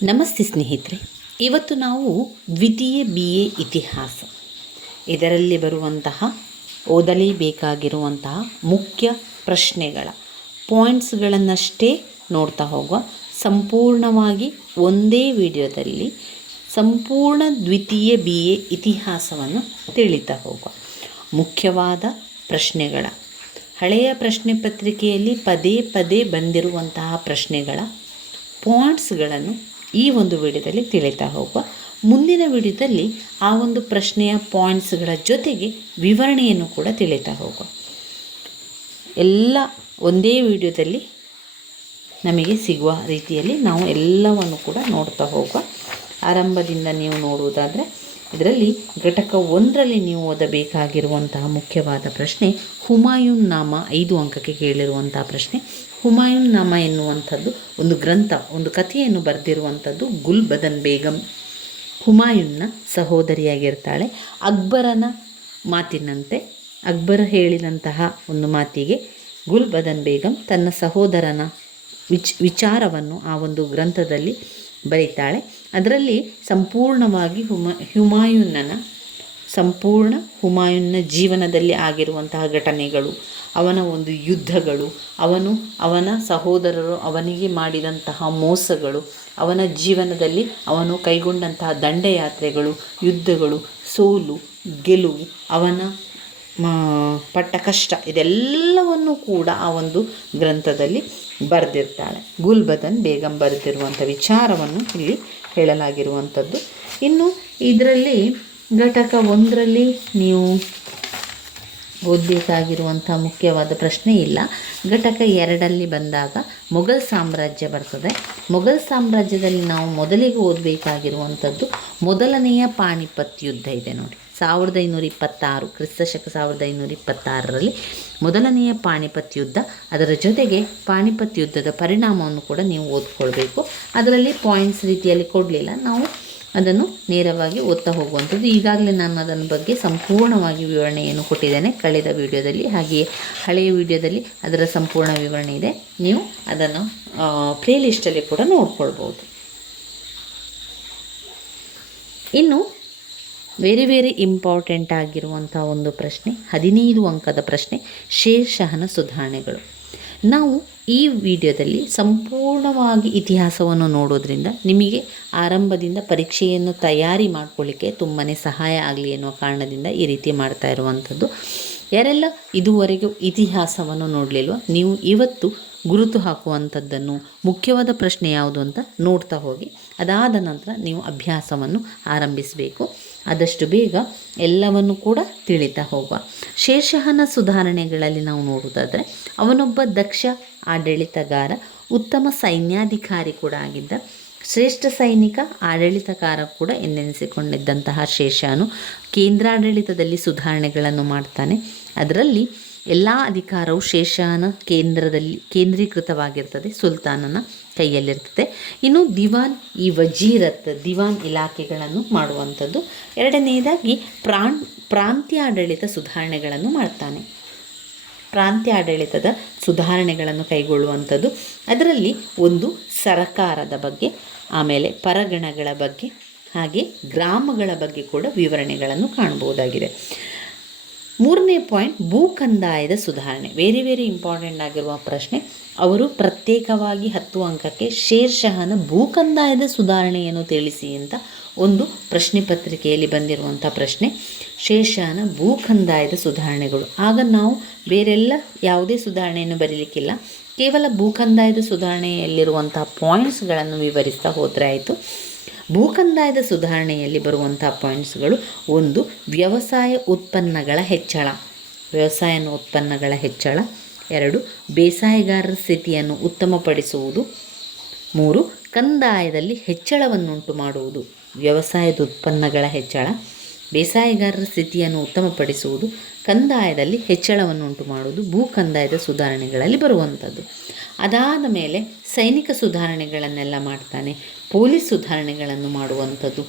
ನಮಸ್ತೆ ಸ್ನೇಹಿತರೆ, ಇವತ್ತು ನಾವು ದ್ವಿತೀಯ BA ಇತಿಹಾಸ ಇದರಲ್ಲಿ ಬರುವಂತಹ ಓದಲೇಬೇಕಾಗಿರುವಂತಹ ಮುಖ್ಯ ಪ್ರಶ್ನೆಗಳ ಪಾಯಿಂಟ್ಸ್ಗಳನ್ನಷ್ಟೇ ನೋಡ್ತಾ ಹೋಗುವ. ಸಂಪೂರ್ಣವಾಗಿ ಒಂದೇ ವಿಡಿಯೋದಲ್ಲಿ ಸಂಪೂರ್ಣ ದ್ವಿತೀಯ BA ಇತಿಹಾಸವನ್ನು ತಿಳಿತಾ ಹೋಗುವ. ಮುಖ್ಯವಾದ ಪ್ರಶ್ನೆಗಳ ಹಳೆಯ ಪ್ರಶ್ನೆ ಪತ್ರಿಕೆಯಲ್ಲಿ ಪದೇ ಪದೇ ಬಂದಿರುವಂತಹ ಪ್ರಶ್ನೆಗಳ ಪಾಯಿಂಟ್ಸ್ಗಳನ್ನು ಈ ಒಂದು ವಿಡಿಯೋದಲ್ಲಿ ತಿಳಿತಾ ಹೋಗುವ. ಮುಂದಿನ ವಿಡಿಯೋದಲ್ಲಿ ಆ ಒಂದು ಪ್ರಶ್ನೆಯ ಪಾಯಿಂಟ್ಸ್ಗಳ ಜೊತೆಗೆ ವಿವರಣೆಯನ್ನು ಕೂಡ ತಿಳಿತಾ ಹೋಗುವ. ಎಲ್ಲ ಒಂದೇ ವಿಡಿಯೋದಲ್ಲಿ ನಮಗೆ ಸಿಗುವ ರೀತಿಯಲ್ಲಿ ನಾವು ಎಲ್ಲವನ್ನು ಕೂಡ ನೋಡ್ತಾ ಹೋಗುವ. ಆರಂಭದಿಂದ ನೀವು ನೋಡುವುದಾದರೆ ಇದರಲ್ಲಿ ಘಟಕ 1ರಲ್ಲಿ ನೀವು ಓದಬೇಕಾಗಿರುವಂತಹ ಮುಖ್ಯವಾದ ಪ್ರಶ್ನೆ ಹುಮಾಯೂನ್ ನಾಮ. 5 ಅಂಕಕ್ಕೆ ಕೇಳಿರುವಂತಹ ಪ್ರಶ್ನೆ. ಹುಮಾಯೂನ್ ನಾಮ ಎನ್ನುವಂಥದ್ದು ಒಂದು ಗ್ರಂಥ, ಒಂದು ಕಥೆಯನ್ನು ಬರೆದಿರುವಂಥದ್ದು ಗುಲ್ಬದನ್ ಬೇಗಂ. ಹುಮಾಯೂನ್ನ ಸಹೋದರಿಯಾಗಿರ್ತಾಳೆ. ಅಕ್ಬರನ ಮಾತಿನಂತೆ, ಅಕ್ಬರ ಹೇಳಿದಂತಹ ಒಂದು ಮಾತಿಗೆ ಗುಲ್ಬದನ್ ಬೇಗಂ ತನ್ನ ಸಹೋದರನ ವಿಚಾರವನ್ನು ಆ ಒಂದು ಗ್ರಂಥದಲ್ಲಿ ಬರೀತಾಳೆ. ಅದರಲ್ಲಿ ಸಂಪೂರ್ಣವಾಗಿ ಹುಮಾಯೂನ್ನ ಜೀವನದಲ್ಲಿ ಆಗಿರುವಂತಹ ಘಟನೆಗಳು, ಅವನ ಒಂದು ಯುದ್ಧಗಳು, ಅವನ ಸಹೋದರರು ಅವನಿಗೆ ಮಾಡಿದಂತಹ ಮೋಸಗಳು, ಅವನ ಜೀವನದಲ್ಲಿ ಅವನು ಕೈಗೊಂಡಂತಹ ದಂಡಯಾತ್ರೆಗಳು, ಯುದ್ಧಗಳು, ಸೋಲು ಗೆಲುವು, ಅವನ ಪಟ್ಟ ಕಷ್ಟ, ಇದೆಲ್ಲವನ್ನು ಕೂಡ ಆ ಒಂದು ಗ್ರಂಥದಲ್ಲಿ ಬರೆದಿರ್ತಾಳೆ. ಗುಲ್ಬದನ್ ಬೇಗಂ ಬರೆದಿರುವಂಥ ವಿಚಾರವನ್ನು ಇಲ್ಲಿ ಹೇಳಲಾಗಿರುವಂಥದ್ದು. ಇನ್ನು ಇದರಲ್ಲಿ ಘಟಕ 1ರಲ್ಲಿ ನೀವು ಓದಬೇಕಾಗಿರುವಂಥ ಮುಖ್ಯವಾದ ಪ್ರಶ್ನೆ ಇಲ್ಲ. ಘಟಕ 2ರಲ್ಲಿ ಬಂದಾಗ ಮೊಘಲ್ ಸಾಮ್ರಾಜ್ಯ ಬರ್ತದೆ. ಮೊಘಲ್ ಸಾಮ್ರಾಜ್ಯದಲ್ಲಿ ನಾವು ಮೊದಲಿಗೆ ಓದಬೇಕಾಗಿರುವಂಥದ್ದು ಮೊದಲನೆಯ ಪಾಣಿಪತ್ ಯುದ್ಧ ಇದೆ ನೋಡಿ. 1526 ಕ್ರಿಸ್ತಶಕ 1526ರಲ್ಲಿ ಮೊದಲನೆಯ ಪಾಣಿಪತ್ ಯುದ್ಧ. ಅದರ ಜೊತೆಗೆ ಪಾಣಿಪತ್ ಯುದ್ಧದ ಪರಿಣಾಮವನ್ನು ಕೂಡ ನೀವು ಓದ್ಕೊಳ್ಬೇಕು. ಅದರಲ್ಲಿ ಪಾಯಿಂಟ್ಸ್ ರೀತಿಯಲ್ಲಿ ಕೊಡಲಿಲ್ಲ, ನಾವು ಅದನ್ನು ನೇರವಾಗಿ ಓದ್ತಾ ಹೋಗುವಂಥದ್ದು. ಈಗಾಗಲೇ ನಾನು ಅದರ ಬಗ್ಗೆ ಸಂಪೂರ್ಣವಾಗಿ ವಿವರಣೆಯನ್ನು ಕೊಟ್ಟಿದ್ದೇನೆ ಕಳೆದ ವಿಡಿಯೋದಲ್ಲಿ, ಹಾಗೆಯೇ ಹಳೆಯ ವಿಡಿಯೋದಲ್ಲಿ ಅದರ ಸಂಪೂರ್ಣ ವಿವರಣೆ ಇದೆ. ನೀವು ಅದನ್ನು ಪ್ಲೇಲಿಸ್ಟಲ್ಲಿ ಕೂಡ ನೋಡ್ಕೊಳ್ಬೋದು. ಇನ್ನು ವೆರಿ ಇಂಪಾರ್ಟೆಂಟ್ ಆಗಿರುವಂಥ ಒಂದು ಪ್ರಶ್ನೆ, 15 ಅಂಕದ ಪ್ರಶ್ನೆ, ಶೇರ್ ಶಹನ ಸುಧಾರಣೆಗಳು. ನಾವು ಈ ವಿಡಿಯೋದಲ್ಲಿ ಸಂಪೂರ್ಣವಾಗಿ ಇತಿಹಾಸವನ್ನು ನೋಡೋದ್ರಿಂದ ನಿಮಗೆ ಆರಂಭದಿಂದ ಪರೀಕ್ಷೆಯನ್ನು ತಯಾರಿ ಮಾಡ್ಕೊಳ್ಳಿಕ್ಕೆ ತುಂಬಾ ಸಹಾಯ ಆಗಲಿ ಎನ್ನುವ ಕಾರಣದಿಂದ ಈ ರೀತಿ ಮಾಡ್ತಾ ಇರುವಂಥದ್ದು. ಯಾರೆಲ್ಲ ಇದುವರೆಗೂ ಇತಿಹಾಸವನ್ನು ನೋಡಲಿಲ್ವ, ನೀವು ಇವತ್ತು ಗುರುತು ಹಾಕುವಂಥದ್ದನ್ನು, ಮುಖ್ಯವಾದ ಪ್ರಶ್ನೆ ಯಾವುದು ಅಂತ ನೋಡ್ತಾ ಹೋಗಿ. ಅದಾದ ನಂತರ ನೀವು ಅಭ್ಯಾಸವನ್ನು ಆರಂಭಿಸಬೇಕು. ಆದಷ್ಟು ಬೇಗ ಎಲ್ಲವನ್ನು ಕೂಡ ತಿಳಿತಾ ಹೋಗುವ. ಶೇರ್ಷಹನ ಸುಧಾರಣೆಗಳಲ್ಲಿ ನಾವು ನೋಡುವುದಾದರೆ ಅವನೊಬ್ಬ ದಕ್ಷ ಆಡಳಿತಗಾರ, ಉತ್ತಮ ಸೈನ್ಯಾಧಿಕಾರಿ ಕೂಡ ಆಗಿದ್ದ, ಶ್ರೇಷ್ಠ ಸೈನಿಕ, ಆಡಳಿತಗಾರ ಕೂಡ ಎಂದೆನಿಸಿಕೊಂಡಿದ್ದಂತಹ ಶೇರ್ಷಹನು ಕೇಂದ್ರಾಡಳಿತದಲ್ಲಿ ಸುಧಾರಣೆಗಳನ್ನು ಮಾಡ್ತಾನೆ. ಅದರಲ್ಲಿ ಎಲ್ಲ ಅಧಿಕಾರವು ಶೇರ್ಷಹನ ಕೇಂದ್ರೀಕೃತವಾಗಿರ್ತದೆ, ಸುಲ್ತಾನನ ಕೈಯಲ್ಲಿರ್ತದೆ. ಇನ್ನು ದಿವಾನ್ ದಿವಾನ್ ಇಲಾಖೆಗಳನ್ನು ಮಾಡುವಂಥದ್ದು. ಎರಡನೆಯದಾಗಿ ಪ್ರಾಂತ್ಯಾಡಳಿತ ಸುಧಾರಣೆಗಳನ್ನು ಮಾಡ್ತಾನೆ. ಪ್ರಾಂತ್ಯಾಡಳಿತದ ಸುಧಾರಣೆಗಳನ್ನು ಕೈಗೊಳ್ಳುವಂಥದ್ದು. ಅದರಲ್ಲಿ ಒಂದು ಸರಕಾರದ ಬಗ್ಗೆ, ಆಮೇಲೆ ಪರಗಣಗಳ ಬಗ್ಗೆ, ಹಾಗೆ ಗ್ರಾಮಗಳ ಬಗ್ಗೆ ಕೂಡ ವಿವರಣೆಗಳನ್ನು ಕಾಣಬಹುದಾಗಿದೆ. 3ನೇ ಪಾಯಿಂಟ್ ಭೂಕಂದಾಯದ ಸುಧಾರಣೆ. ವೆರಿ ಇಂಪಾರ್ಟೆಂಟ್ ಆಗಿರುವ ಪ್ರಶ್ನೆ. ಅವರು ಪ್ರತ್ಯೇಕವಾಗಿ 10 ಅಂಕಕ್ಕೆ ಶೇರ್ಷಹನ ಭೂಕಂದಾಯದ ಸುಧಾರಣೆಯನ್ನು ತಿಳಿಸಿ ಅಂತ ಒಂದು ಪ್ರಶ್ನೆ ಪತ್ರಿಕೆಯಲ್ಲಿ ಬಂದಿರುವಂಥ ಪ್ರಶ್ನೆ. ಶೇರ್ಷಹನ ಭೂಕಂದಾಯದ ಸುಧಾರಣೆಗಳು. ಆಗ ನಾವು ಬೇರೆಲ್ಲ ಯಾವುದೇ ಸುಧಾರಣೆಯನ್ನು ಬರೀಲಿಕ್ಕಿಲ್ಲ, ಕೇವಲ ಭೂಕಂದಾಯದ ಸುಧಾರಣೆಯಲ್ಲಿರುವಂಥ ಪಾಯಿಂಟ್ಸ್ಗಳನ್ನು ವಿವರಿಸ್ತಾ ಹೋದರೆ ಆಯಿತು. ಭೂಕಂದಾಯದ ಸುಧಾರಣೆಯಲ್ಲಿ ಬರುವಂಥ ಪಾಯಿಂಟ್ಸ್ಗಳು: 1. ವ್ಯವಸಾಯ ಉತ್ಪನ್ನಗಳ ಹೆಚ್ಚಳ. 2. ಬೇಸಾಯಗಾರರ ಸ್ಥಿತಿಯನ್ನು ಉತ್ತಮಪಡಿಸುವುದು. 3. ಕಂದಾಯದಲ್ಲಿ ಹೆಚ್ಚಳವನ್ನುಂಟು ಮಾಡುವುದು. ವ್ಯವಸಾಯದ ಉತ್ಪನ್ನಗಳ ಹೆಚ್ಚಳ, ಬೇಸಾಯಗಾರರ ಸ್ಥಿತಿಯನ್ನು ಉತ್ತಮಪಡಿಸುವುದು, ಕಂದಾಯದಲ್ಲಿ ಹೆಚ್ಚಳವನ್ನುಂಟು ಮಾಡುವುದು ಭೂಕಂದಾಯದ ಸುಧಾರಣೆಗಳಲ್ಲಿ ಬರುವಂಥದ್ದು. ಅದಾದ ಮೇಲೆ ಸೈನಿಕ ಸುಧಾರಣೆಗಳನ್ನೆಲ್ಲ ಮಾಡ್ತಾನೆ. ಪೊಲೀಸ್ ಸುಧಾರಣೆಗಳನ್ನು ಮಾಡುವಂಥದ್ದು,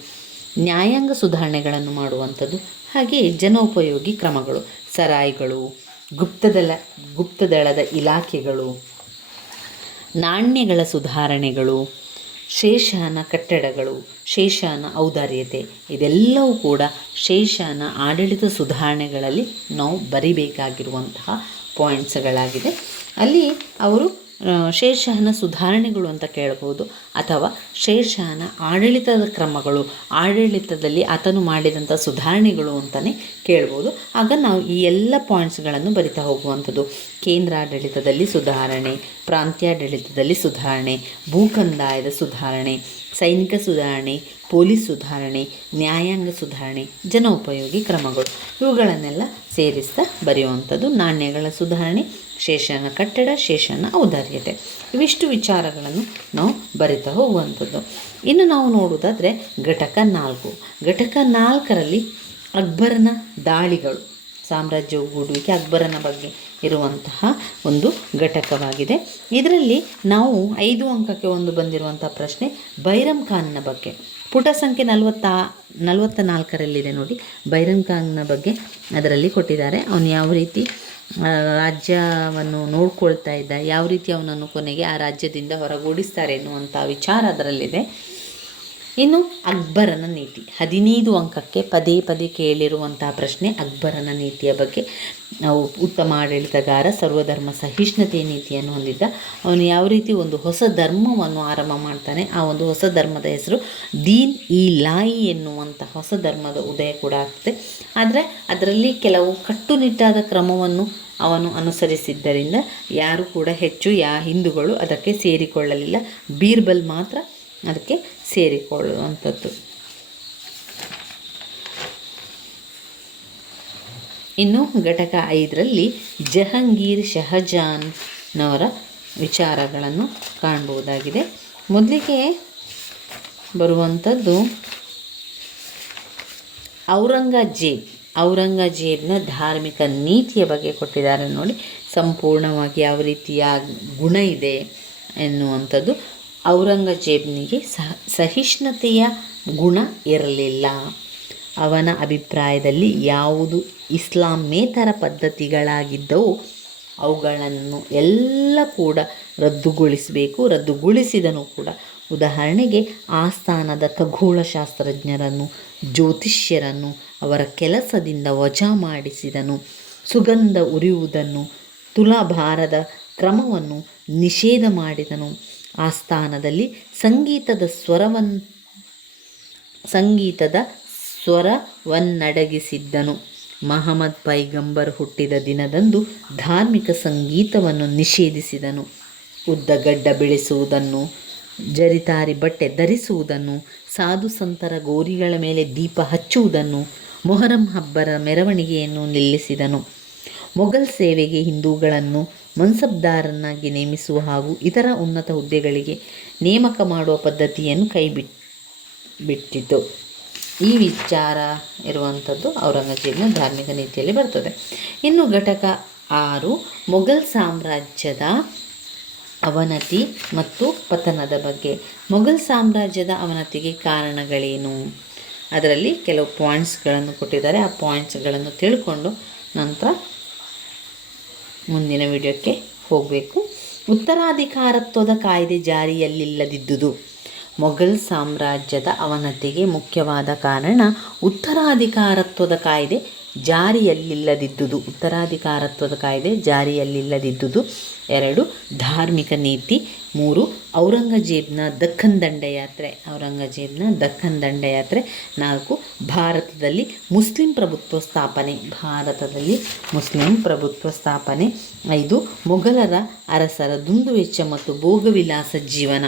ನ್ಯಾಯಾಂಗ ಸುಧಾರಣೆಗಳನ್ನು ಮಾಡುವಂಥದ್ದು, ಹಾಗೆಯೇ ಜನೋಪಯೋಗಿ ಕ್ರಮಗಳು, ಸರಾಯ್ಗಳು, ಗುಪ್ತದಳದ ಇಲಾಖೆಗಳು, ನಾಣ್ಯಗಳ ಸುಧಾರಣೆಗಳು, ಶೇಷನ ಕಟ್ಟಡಗಳು, ಶೇಷನ ಔದಾರ್ಯತೆ, ಇದೆಲ್ಲವೂ ಕೂಡ ಶೇಷನ ಆಡಳಿತ ಸುಧಾರಣೆಗಳಲ್ಲಿ ನಾವು ಬರಿಬೇಕಾಗಿರುವಂತಹ ಪಾಯಿಂಟ್ಸ್ಗಳಾಗಿದೆ. ಅಲ್ಲಿ ಅವರು ಶೇರ್ಷಾಹನ ಸುಧಾರಣೆಗಳು ಅಂತ ಕೇಳ್ಬೋದು, ಅಥವಾ ಶೇರ್ಷಾಹನ ಆಡಳಿತದ ಕ್ರಮಗಳು, ಆಡಳಿತದಲ್ಲಿ ಆತನು ಮಾಡಿದಂಥ ಸುಧಾರಣೆಗಳು ಅಂತಲೇ ಕೇಳ್ಬೋದು. ಆಗ ನಾವು ಈ ಎಲ್ಲ ಪಾಯಿಂಟ್ಸ್ಗಳನ್ನು ಬರಿತಾ ಹೋಗುವಂಥದ್ದು. ಕೇಂದ್ರಾಡಳಿತದಲ್ಲಿ ಸುಧಾರಣೆ, ಪ್ರಾಂತ್ಯಾಡಳಿತದಲ್ಲಿ ಸುಧಾರಣೆ, ಭೂಕಂದಾಯದ ಸುಧಾರಣೆ, ಸೈನಿಕ ಸುಧಾರಣೆ, ಪೊಲೀಸ್ ಸುಧಾರಣೆ, ನ್ಯಾಯಾಂಗ ಸುಧಾರಣೆ, ಜನೋಪಯೋಗಿ ಕ್ರಮಗಳು, ಇವುಗಳನ್ನೆಲ್ಲ ಸೇರಿಸ್ತಾ ಬರೆಯುವಂಥದ್ದು. ನಾಣ್ಯಗಳ ಸುಧಾರಣೆ, ಶೇಷನ ಕಟ್ಟಡ, ಶೇಷನ ಔದಾರ್ಯತೆ, ಇವಿಷ್ಟು ವಿಚಾರಗಳನ್ನು ನಾವು ಬರಿತಾ ಹೋಗುವಂಥದ್ದು. ಇನ್ನು ನಾವು ನೋಡುವುದಾದರೆ ಘಟಕ 4. ಘಟಕ 4ರಲ್ಲಿ ಅಕ್ಬರನ ದಾಳಿಗಳು, ಸಾಮ್ರಾಜ್ಯ ಒಗ್ಗೂಡುವಿಕೆ, ಅಕ್ಬರನ ಬಗ್ಗೆ ಇರುವಂತಹ ಒಂದು ಘಟಕವಾಗಿದೆ. ಇದರಲ್ಲಿ ನಾವು 5 ಅಂಕಕ್ಕೆ ಒಂದು ಬಂದಿರುವಂಥ ಪ್ರಶ್ನೆ ಬೈರಮ್ ಖಾನ್ನ ಬಗ್ಗೆ. ಪುಟ ಸಂಖ್ಯೆ 44ರಲ್ಲಿದೆ ನೋಡಿ, ಬೈರಮ್ ಖಾನ್ನ ಬಗ್ಗೆ ಅದರಲ್ಲಿ ಕೊಟ್ಟಿದ್ದಾರೆ. ಅವನು ಯಾವ ರೀತಿ ರಾಜ್ಯವನ್ನು ನೋಡ್ಕೊಳ್ತಾ ಇದ್ದ, ಯಾವ ರೀತಿ ಅವನನ್ನು ಕೊನೆಗೆ ಆ ರಾಜ್ಯದಿಂದ ಹೊರಗೂಡಿಸ್ತಾರೆ ಎನ್ನುವಂಥ ವಿಚಾರ ಅದರಲ್ಲಿದೆ. ಇನ್ನು ಅಕ್ಬರನ ನೀತಿ 15 ಅಂಕಕ್ಕೆ ಪದೇ ಪದೇ ಕೇಳಿರುವಂತಹ ಪ್ರಶ್ನೆ ಅಕ್ಬರನ ನೀತಿಯ ಬಗ್ಗೆ. ನಾವು ಉತ್ತಮ ಆಡಳಿತಗಾರ, ಸರ್ವಧರ್ಮ ಸಹಿಷ್ಣುತೆ ನೀತಿಯನ್ನು ಹೊಂದಿದ್ದ. ಅವನು ಯಾವ ರೀತಿ ಒಂದು ಹೊಸ ಧರ್ಮವನ್ನು ಆರಂಭ ಮಾಡ್ತಾನೆ, ಆ ಒಂದು ಹೊಸ ಧರ್ಮದ ಹೆಸರು ದೀನ್ ಇ ಲಾಯಿ ಎನ್ನುವಂಥ ಹೊಸ ಧರ್ಮದ ಉದಯ ಕೂಡ ಆಗ್ತದೆ. ಆದರೆ ಅದರಲ್ಲಿ ಕೆಲವು ಕಟ್ಟುನಿಟ್ಟಾದ ಕ್ರಮವನ್ನು ಅವನು ಅನುಸರಿಸಿದ್ದರಿಂದ ಯಾರು ಕೂಡ ಹೆಚ್ಚು ಹಿಂದೂಗಳು ಅದಕ್ಕೆ ಸೇರಿಕೊಳ್ಳಲಿಲ್ಲ. ಬೀರ್ಬಲ್ ಮಾತ್ರ ಅದಕ್ಕೆ ಸೇರಿಕೊಳ್ಳುವಂಥದ್ದು. ಇನ್ನು ಘಟಕ 5ರಲ್ಲಿ ಜಹಂಗೀರ್ ಶಹಜಾನ್ನವರ ವಿಚಾರಗಳನ್ನು ಕಾಣಬಹುದಾಗಿದೆ. ಮೊದಲಿಗೆ ಬರುವಂಥದ್ದು ಔರಂಗಜೇಬ್ನ ಧಾರ್ಮಿಕ ನೀತಿಯ ಬಗ್ಗೆ ಕೊಟ್ಟಿದ್ದಾರೆ ನೋಡಿ. ಸಂಪೂರ್ಣವಾಗಿ ಯಾವ ರೀತಿಯ ಗುಣ ಇದೆ ಎನ್ನುವಂಥದ್ದು. ಔರಂಗಜೇಬನಿಗೆ ಸಹಿಷ್ಣುತೆಯ ಗುಣ ಇರಲಿಲ್ಲ. ಅವನ ಅಭಿಪ್ರಾಯದಲ್ಲಿ ಯಾವುದು ಇಸ್ಲಾಮೇತರ ಪದ್ಧತಿಗಳಾಗಿದ್ದವು ಅವುಗಳನ್ನು ಎಲ್ಲ ಕೂಡ ರದ್ದುಗೊಳಿಸಬೇಕು, ರದ್ದುಗೊಳಿಸಿದನು ಕೂಡ. ಉದಾಹರಣೆಗೆ ಆಸ್ಥಾನದ ಖಗೋಳಶಾಸ್ತ್ರಜ್ಞರನ್ನು, ಜ್ಯೋತಿಷ್ಯರನ್ನು ಅವರ ಕೆಲಸದಿಂದ ವಜಾ ಮಾಡಿಸಿದನು. ಸುಗಂಧ ಉರಿಯುವುದನ್ನು, ತುಲಾಭಾರದ ಕ್ರಮವನ್ನು ನಿಷೇಧ ಮಾಡಿದನು. ಆಸ್ಥಾನದಲ್ಲಿ ಸಂಗೀತದ ಸ್ವರವನ್ನಡಗಿಸಿದ್ದನು. ಮಹಮ್ಮದ್ ಪೈಗಂಬರ್ ಹುಟ್ಟಿದ ದಿನದಂದು ಧಾರ್ಮಿಕ ಸಂಗೀತವನ್ನು ನಿಷೇಧಿಸಿದನು. ಉದ್ದಗಡ್ಡ ಬೆಳೆಸುವುದನ್ನು, ಜರಿತಾರಿ ಬಟ್ಟೆ ಧರಿಸುವುದನ್ನು, ಸಾಧು ಸಂತರ ಗೋರಿಗಳ ಮೇಲೆ ದೀಪ ಹಚ್ಚುವುದನ್ನು, ಮೊಹರಂ ಹಬ್ಬದ ಮೆರವಣಿಗೆಯನ್ನು ನಿಲ್ಲಿಸಿದನು. ಮೊಘಲ್ ಸೇವೆಗೆ ಹಿಂದೂಗಳನ್ನು ಮನ್ಸಬ್ದಾರನಾಗಿ ನೇಮಿಸುವ ಹಾಗೂ ಇತರ ಉನ್ನತ ಹುದ್ದೆಗಳಿಗೆ ನೇಮಕ ಮಾಡುವ ಪದ್ಧತಿಯನ್ನು ಬಿಟ್ಟಿತು. ಈ ವಿಚಾರ ಇರುವಂಥದ್ದು ಔರಂಗಜೇಬನ ಧಾರ್ಮಿಕ ನೀತಿಯಲ್ಲಿ ಬರ್ತದೆ. ಇನ್ನು ಘಟಕ 6 ಮೊಘಲ್ ಸಾಮ್ರಾಜ್ಯದ ಅವನತಿ ಮತ್ತು ಪತನದ ಬಗ್ಗೆ. ಮೊಘಲ್ ಸಾಮ್ರಾಜ್ಯದ ಅವನತಿಗೆ ಕಾರಣಗಳೇನು, ಅದರಲ್ಲಿ ಕೆಲವು ಪಾಯಿಂಟ್ಸ್ಗಳನ್ನು ಕೊಟ್ಟಿದ್ದಾರೆ. ಆ ಪಾಯಿಂಟ್ಸ್ಗಳನ್ನು ತಿಳ್ಕೊಂಡು ನಂತರ ಮುಂದಿನ ವಿಡಿಯೋಕ್ಕೆ ಹೋಗಬೇಕು. ಉತ್ತರಾಧಿಕಾರತ್ವದ ಕಾಯ್ದೆ ಜಾರಿಯಲ್ಲಿಲ್ಲದಿದ್ದುದು. ಮೊಘಲ್ ಸಾಮ್ರಾಜ್ಯದ ಅವನತಿಗೆ ಮುಖ್ಯವಾದ ಕಾರಣ ಉತ್ತರಾಧಿಕಾರತ್ವದ ಕಾಯ್ದೆ ಜಾರಿಯಲ್ಲಿಲ್ಲದಿದ್ದುದು. ಉತ್ತರಾಧಿಕಾರತ್ವದ ಕಾಯ್ದೆ ಜಾರಿಯಲ್ಲಿಲ್ಲದಿದ್ದುದು. 2 ಧಾರ್ಮಿಕ ನೀತಿ. 3 ಔರಂಗಜೇಬ್ನ ದಕ್ಕನ್ ದಂಡಯಾತ್ರೆ. 4 ಭಾರತದಲ್ಲಿ ಮುಸ್ಲಿಂ ಪ್ರಭುತ್ವ ಸ್ಥಾಪನೆ. 5 ಮೊಘಲರ ಅರಸರ ದುಂದುವೆಚ್ಚ ಮತ್ತು ಭೋಗವಿಲಾಸ ಜೀವನ.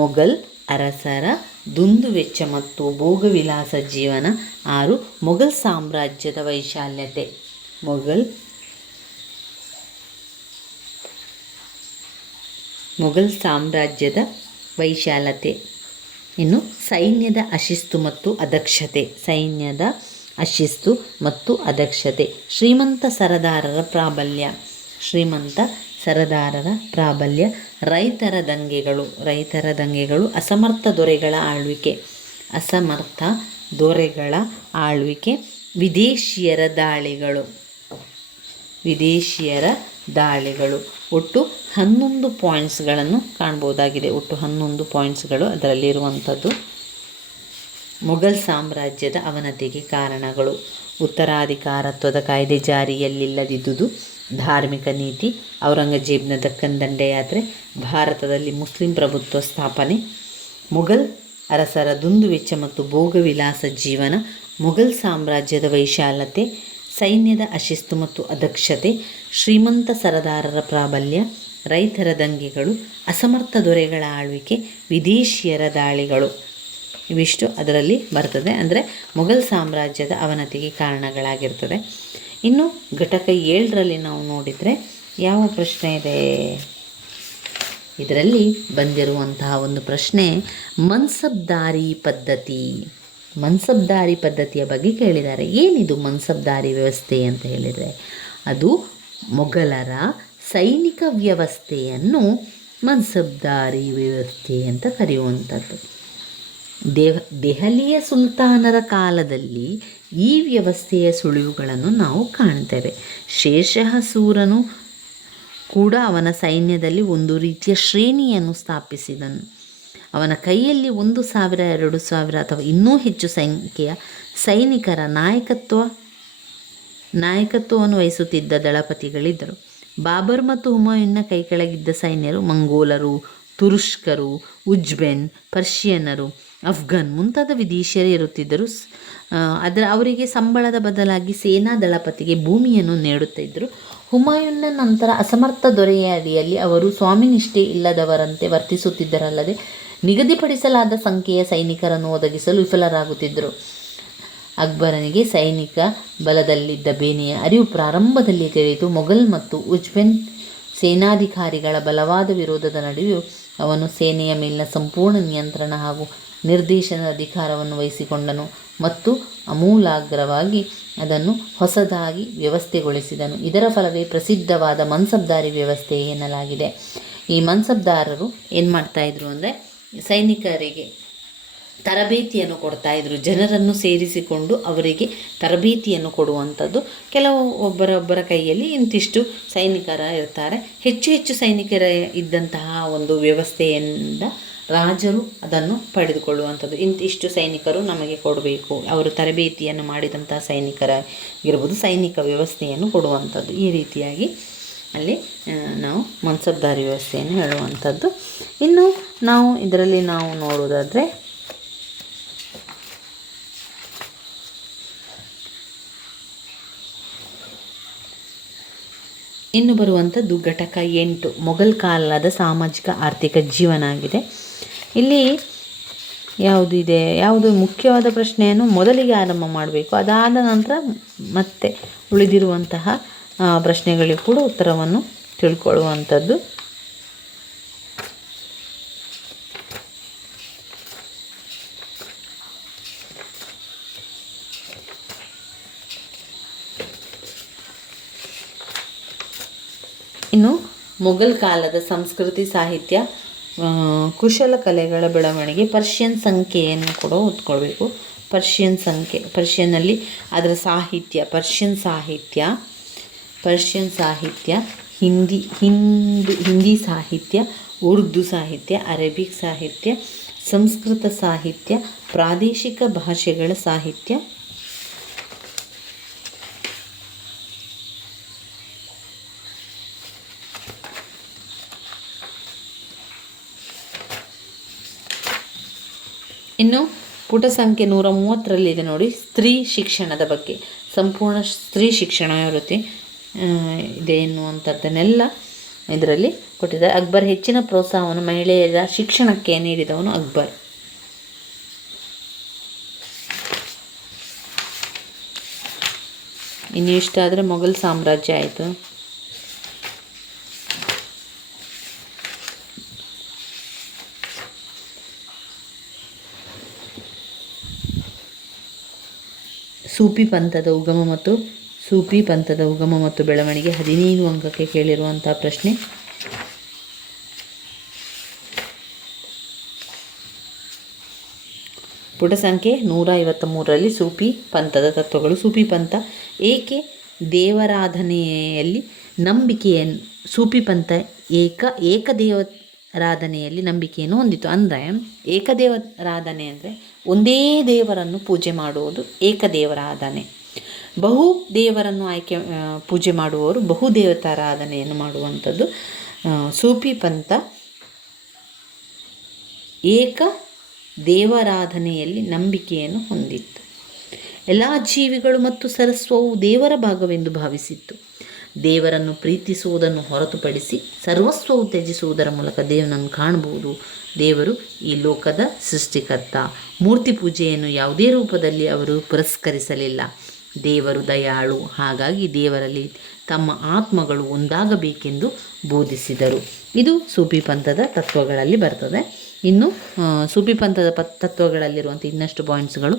ಮೊಘಲ್ ಅರಸರ ದುಂದುವೆಚ್ಚ ಮತ್ತು ಭೋಗವಿಲಾಸ ಜೀವನ. 6 ಮೊಘಲ್ ಸಾಮ್ರಾಜ್ಯದ ವೈಶಾಲ್ಯತೆ. ಮೊಘಲ್ ಸಾಮ್ರಾಜ್ಯದ ವೈಶಾಲ್ಯತೆ. ಇನ್ನು ಸೈನ್ಯದ ಅಶಿಸ್ತು ಮತ್ತು ಅದಕ್ಷತೆ. ಶ್ರೀಮಂತ ಸರದಾರರ ಪ್ರಾಬಲ್ಯ. ರೈತರ ದಂಗೆಗಳು. ಅಸಮರ್ಥ ದೊರೆಗಳ ಆಳ್ವಿಕೆ. ವಿದೇಶಿಯರ ದಾಳಿಗಳು. ಒಟ್ಟು 11 ಪಾಯಿಂಟ್ಸ್ಗಳನ್ನು ಕಾಣ್ಬೋದಾಗಿದೆ. ಒಟ್ಟು 11 ಪಾಯಿಂಟ್ಸ್ಗಳು ಅದರಲ್ಲಿರುವಂಥದ್ದು. ಮೊಘಲ್ ಸಾಮ್ರಾಜ್ಯದ ಅವನತಿಗೆ ಕಾರಣಗಳು: ಉತ್ತರಾಧಿಕಾರತ್ವದ ಕಾಯ್ದೆ ಜಾರಿಯಲ್ಲಿಲ್ಲದಿದ್ದುದು, ಧಾರ್ಮಿಕ ನೀತಿ, ಔರಂಗಜೇಬ್ನ ದಕ್ಕನ್ ದಂಡಯಾತ್ರೆ, ಭಾರತದಲ್ಲಿ ಮುಸ್ಲಿಂ ಪ್ರಭುತ್ವ ಸ್ಥಾಪನೆ, ಮೊಘಲ್ ಅರಸರ ದುಂದುವೆಚ್ಚ ಮತ್ತು ಭೋಗವಿಲಾಸ ಜೀವನ, ಮೊಘಲ್ ಸಾಮ್ರಾಜ್ಯದ ವೈಶಾಲ್ಯತೆ, ಸೈನ್ಯದ ಅಶಿಸ್ತು ಮತ್ತು ಅದಕ್ಷತೆ, ಶ್ರೀಮಂತ ಸರದಾರರ ಪ್ರಾಬಲ್ಯ, ರೈತರ ದಂಗೆಗಳು, ಅಸಮರ್ಥ ದೊರೆಗಳ ಆಳ್ವಿಕೆ, ವಿದೇಶಿಯರ ದಾಳಿಗಳು. ಇವಿಷ್ಟು ಅದರಲ್ಲಿ ಬರ್ತದೆ. ಅಂದರೆ ಮೊಘಲ್ ಸಾಮ್ರಾಜ್ಯದ ಅವನತಿಗೆ ಕಾರಣಗಳಾಗಿರ್ತದೆ. ಇನ್ನು ಘಟಕ 7ರಲ್ಲಿ ನಾವು ನೋಡಿದರೆ ಯಾವ ಪ್ರಶ್ನೆ ಇದೆ? ಇದರಲ್ಲಿ ಬಂದಿರುವಂತಹ ಒಂದು ಪ್ರಶ್ನೆ ಮನ್ಸಬ್ದಾರಿ ಪದ್ಧತಿ. ಮನ್ಸಬ್ದಾರಿ ಪದ್ಧತಿಯ ಬಗ್ಗೆ ಕೇಳಿದ್ದಾರೆ. ಏನಿದು ಮನ್ಸಬ್ದಾರಿ ವ್ಯವಸ್ಥೆ ಅಂತ ಹೇಳಿದರೆ, ಅದು ಮೊಘಲರ ಸೈನಿಕ ವ್ಯವಸ್ಥೆಯನ್ನು ಮನ್ಸಬ್ದಾರಿ ವ್ಯವಸ್ಥೆ ಅಂತ ಕರೆಯುವಂಥದ್ದು. ದೆಹಲಿಯ ಸುಲ್ತಾನರ ಕಾಲದಲ್ಲಿ ಈ ವ್ಯವಸ್ಥೆಯ ಸುಳಿವುಗಳನ್ನು ನಾವು ಕಾಣ್ತೇವೆ. ಶೇಷಃ ಸೂರನು ಕೂಡ ಅವನ ಸೈನ್ಯದಲ್ಲಿ ಒಂದು ರೀತಿಯ ಶ್ರೇಣಿಯನ್ನು ಸ್ಥಾಪಿಸಿದನು. ಅವನ ಕೈಯಲ್ಲಿ 1,000, 2,000 ಅಥವಾ ಇನ್ನೂ ಹೆಚ್ಚು ಸಂಖ್ಯೆಯ ಸೈನಿಕರ ನಾಯಕತ್ವವನ್ನು ವಹಿಸುತ್ತಿದ್ದ ದಳಪತಿಗಳಿದ್ದರು. ಬಾಬರ್ ಮತ್ತು ಹುಮಾಯೂನ್ನ ಕೈ ಕೆಳಗಿದ್ದ ಸೈನ್ಯರು ಮಂಗೋಲರು, ತುರುಷ್ಕರು, ಉಜ್ಬೆನ್, ಪರ್ಷಿಯನ್ನರು, ಅಫ್ಘನ್ ಮುಂತಾದ ವಿದೇಶಿಯರು ಇರುತ್ತಿದ್ದರು. ಅವರಿಗೆ ಸಂಬಳದ ಬದಲಾಗಿ ಸೇನಾ ದಳಪತಿಗೆ ಭೂಮಿಯನ್ನು ನೀಡುತ್ತಿದ್ದರು. ಹುಮಾಯೂನ್ನ ನಂತರ ಅಸಮರ್ಥ ದೊರೆಯ ಅಡಿಯಲ್ಲಿ ಅವರು ಸ್ವಾಮಿನಿಷ್ಠೆ ಇಲ್ಲದವರಂತೆ ವರ್ತಿಸುತ್ತಿದ್ದರಲ್ಲದೆ ನಿಗದಿಪಡಿಸಲಾದ ಸಂಖ್ಯೆಯ ಸೈನಿಕರನ್ನು ಒದಗಿಸಲು ವಿಫಲರಾಗುತ್ತಿದ್ದರು. ಅಕ್ಬರನಿಗೆ ಸೈನಿಕ ಬಲದಲ್ಲಿದ್ದ ಬೇನೆಯ ಅರಿವು ಪ್ರಾರಂಭದಲ್ಲಿ ತಿಳಿಯಿತು. ಮೊಘಲ್ ಮತ್ತು ಉಜ್ಬೆನ್ ಸೇನಾಧಿಕಾರಿಗಳ ಬಲವಾದ ವಿರೋಧದ ನಡುವೆಯೂ ಅವನು ಸೇನೆಯ ಮೇಲಿನ ಸಂಪೂರ್ಣ ನಿಯಂತ್ರಣ ಹಾಗೂ ನಿರ್ದೇಶನದ ಅಧಿಕಾರವನ್ನು ವಹಿಸಿಕೊಂಡನು ಮತ್ತು ಆಮೂಲಾಗ್ರವಾಗಿ ಅದನ್ನು ಹೊಸದಾಗಿ ವ್ಯವಸ್ಥೆಗೊಳಿಸಿದನು. ಇದರ ಫಲವೇ ಪ್ರಸಿದ್ಧವಾದ ಮನ್ಸಬ್ದಾರಿ ವ್ಯವಸ್ಥೆ ಎನ್ನಲಾಗಿದೆ. ಈ ಮನ್ಸಬ್ದಾರರು ಏನು ಮಾಡ್ತಾಯಿದ್ರು ಅಂದರೆ ಸೈನಿಕರಿಗೆ ತರಬೇತಿಯನ್ನು ಕೊಡ್ತಾಯಿದ್ರು. ಜನರನ್ನು ಸೇರಿಸಿಕೊಂಡು ಅವರಿಗೆ ತರಬೇತಿಯನ್ನು ಕೊಡುವಂಥದ್ದು. ಕೆಲವು ಒಬ್ಬರೊಬ್ಬರ ಕೈಯಲ್ಲಿ ಇಂತಿಷ್ಟು ಸೈನಿಕರ ಇರ್ತಾರೆ. ಹೆಚ್ಚು ಹೆಚ್ಚು ಸೈನಿಕರ ಇದ್ದಂತಹ ಒಂದು ವ್ಯವಸ್ಥೆಯಿಂದ ರಾಜರು ಅದನ್ನು ಪಡೆದುಕೊಳ್ಳುವಂಥದ್ದು. ಇಂತಿಷ್ಟು ಸೈನಿಕರು ನಮಗೆ ಕೊಡಬೇಕು, ಅವರು ತರಬೇತಿಯನ್ನು ಮಾಡಿದಂತಹ ಸೈನಿಕರಾಗಿರ್ಬೋದು, ಸೈನಿಕ ವ್ಯವಸ್ಥೆಯನ್ನು ಕೊಡುವಂಥದ್ದು. ಈ ರೀತಿಯಾಗಿ ಅಲ್ಲಿ ನಾವು ಮನ್ಸಬ್ದಾರಿ ವ್ಯವಸ್ಥೆಯನ್ನು ಹೇಳುವಂಥದ್ದು. ಇನ್ನು ನಾವು ಇದರಲ್ಲಿ ನಾವು ನೋಡೋದಾದರೆ ಇನ್ನು ಬರುವಂಥದ್ದು ಘಟಕ 8 ಮೊಘಲ್ ಕಾಲದ ಸಾಮಾಜಿಕ ಆರ್ಥಿಕ ಜೀವನ ಆಗಿದೆ. ಇಲ್ಲಿ ಯಾವುದು ಮುಖ್ಯವಾದ ಪ್ರಶ್ನೆಯನ್ನು ಮೊದಲಿಗೆ ಆರಂಭ ಮಾಡಬೇಕು. ಅದಾದ ನಂತರ ಮತ್ತೆ ಉಳಿದಿರುವಂತಹ ಪ್ರಶ್ನೆಗಳಿಗೆ ಕೂಡ ಉತ್ತರವನ್ನು ತಿಳ್ಕೊಳ್ಳುವಂಥದ್ದು. ಇನ್ನು ಮೊಘಲ್ ಕಾಲದ ಸಂಸ್ಕೃತಿ, ಸಾಹಿತ್ಯ, ಕುಶಲಕಲೆಗಳ ಬೆಳವಣಿಗೆ, ಪರ್ಷಿಯನ್ ಸಂಖ್ಯೆಯನ್ನು ಕೂಡ ಓದ್ಕೊಳ್ಬೇಕು. ಪರ್ಷಿಯನ್ನಲ್ಲಿ ಅದರ ಸಾಹಿತ್ಯ, ಪರ್ಷಿಯನ್ ಸಾಹಿತ್ಯ, ಹಿಂದಿ ಸಾಹಿತ್ಯ, ಉರ್ದು ಸಾಹಿತ್ಯ, ಅರೇಬಿಕ್ ಸಾಹಿತ್ಯ, ಸಂಸ್ಕೃತ ಸಾಹಿತ್ಯ, ಪ್ರಾದೇಶಿಕ ಭಾಷೆಗಳ ಸಾಹಿತ್ಯ, ಇನ್ನು ಪುಟ ಸಂಖ್ಯೆ 130ರಲ್ಲಿದೆ ನೋಡಿ, ಸ್ತ್ರೀ ಶಿಕ್ಷಣದ ಬಗ್ಗೆ. ಸಂಪೂರ್ಣ ಸ್ತ್ರೀ ಶಿಕ್ಷಣ ಇರುತ್ತೆ ಇದೆ ಎನ್ನುವಂಥದ್ದನ್ನೆಲ್ಲ ಇದರಲ್ಲಿ ಕೊಟ್ಟಿದ್ದಾರೆ. ಅಕ್ಬರ್ ಹೆಚ್ಚಿನ ಪ್ರೋತ್ಸಾಹವನ್ನು ಮಹಿಳೆಯರ ಶಿಕ್ಷಣಕ್ಕೆ ನೀಡಿದವನು ಅಕ್ಬರ್. ಇನ್ನು ಇಷ್ಟ ಆದರೆ ಮೊಘಲ್ ಸಾಮ್ರಾಜ್ಯ ಆಯಿತು. ಸೂಫಿ ಪಂಥದ ಉಗಮ ಮತ್ತು ಬೆಳವಣಿಗೆ 15 ಅಂಕಕ್ಕೆ ಕೇಳಿರುವಂತಹ ಪ್ರಶ್ನೆ. ಪುಟ ಸಂಖ್ಯೆ 153ರಲ್ಲಿ ಸೂಫಿ ಪಂಥದ ತತ್ವಗಳು. ಸೂಫಿ ಪಂಥ ಏಕೆ ದೇವರಾಧನೆಯಲ್ಲಿ ನಂಬಿಕೆಯನ್ನು ಸೂಫಿ ಪಂಥ ಏಕದೇವರಾಧನೆಯಲ್ಲಿ ನಂಬಿಕೆಯನ್ನು ಹೊಂದಿತು. ಅಂದರೆ ಏಕದೇವರಾಧನೆ ಅಂದರೆ ಒಂದೇ ದೇವರನ್ನು ಪೂಜೆ ಮಾಡುವುದು ಏಕದೇವರಾಧನೆ. ಬಹು ದೇವರನ್ನು ಪೂಜೆ ಮಾಡುವವರು ಬಹುದೇವತಾರಾಧನೆಯನ್ನು ಮಾಡುವಂಥದ್ದು. ಸೂಫಿ ಪಂಥ ಏಕ ದೇವರಾಧನೆಯಲ್ಲಿ ನಂಬಿಕೆಯನ್ನು ಹೊಂದಿತ್ತು. ಎಲ್ಲ ಜೀವಿಗಳು ಮತ್ತು ಸರ್ವಸ್ವವು ದೇವರ ಭಾಗವೆಂದು ಭಾವಿಸಿತ್ತು. ದೇವರನ್ನು ಪ್ರೀತಿಸುವುದನ್ನು ಹೊರತುಪಡಿಸಿ ಸರ್ವಸ್ವವು ತ್ಯಜಿಸುವುದರ ಮೂಲಕ ದೇವನನ್ನು ಕಾಣಬಹುದು. ದೇವರು ಈ ಲೋಕದ ಸೃಷ್ಟಿಕರ್ತ. ಮೂರ್ತಿ ಪೂಜೆಯನ್ನು ಯಾವುದೇ ರೂಪದಲ್ಲಿ ಅವರು ಪುರಸ್ಕರಿಸಲಿಲ್ಲ. ದೇವರು ದಯಾಳು, ಹಾಗಾಗಿ ದೇವರಲ್ಲಿ ತಮ್ಮ ಆತ್ಮಗಳು ಒಂದಾಗಬೇಕೆಂದು ಬೋಧಿಸಿದರು. ಇದು ಸೂಫಿ ಪಂಥದ ತತ್ವಗಳಲ್ಲಿ ಬರ್ತದೆ. ಇನ್ನು ಸೂಫಿ ಪಂಥದ ತತ್ವಗಳಲ್ಲಿರುವಂಥ ಇನ್ನಷ್ಟು ಪಾಯಿಂಟ್ಸ್ಗಳು: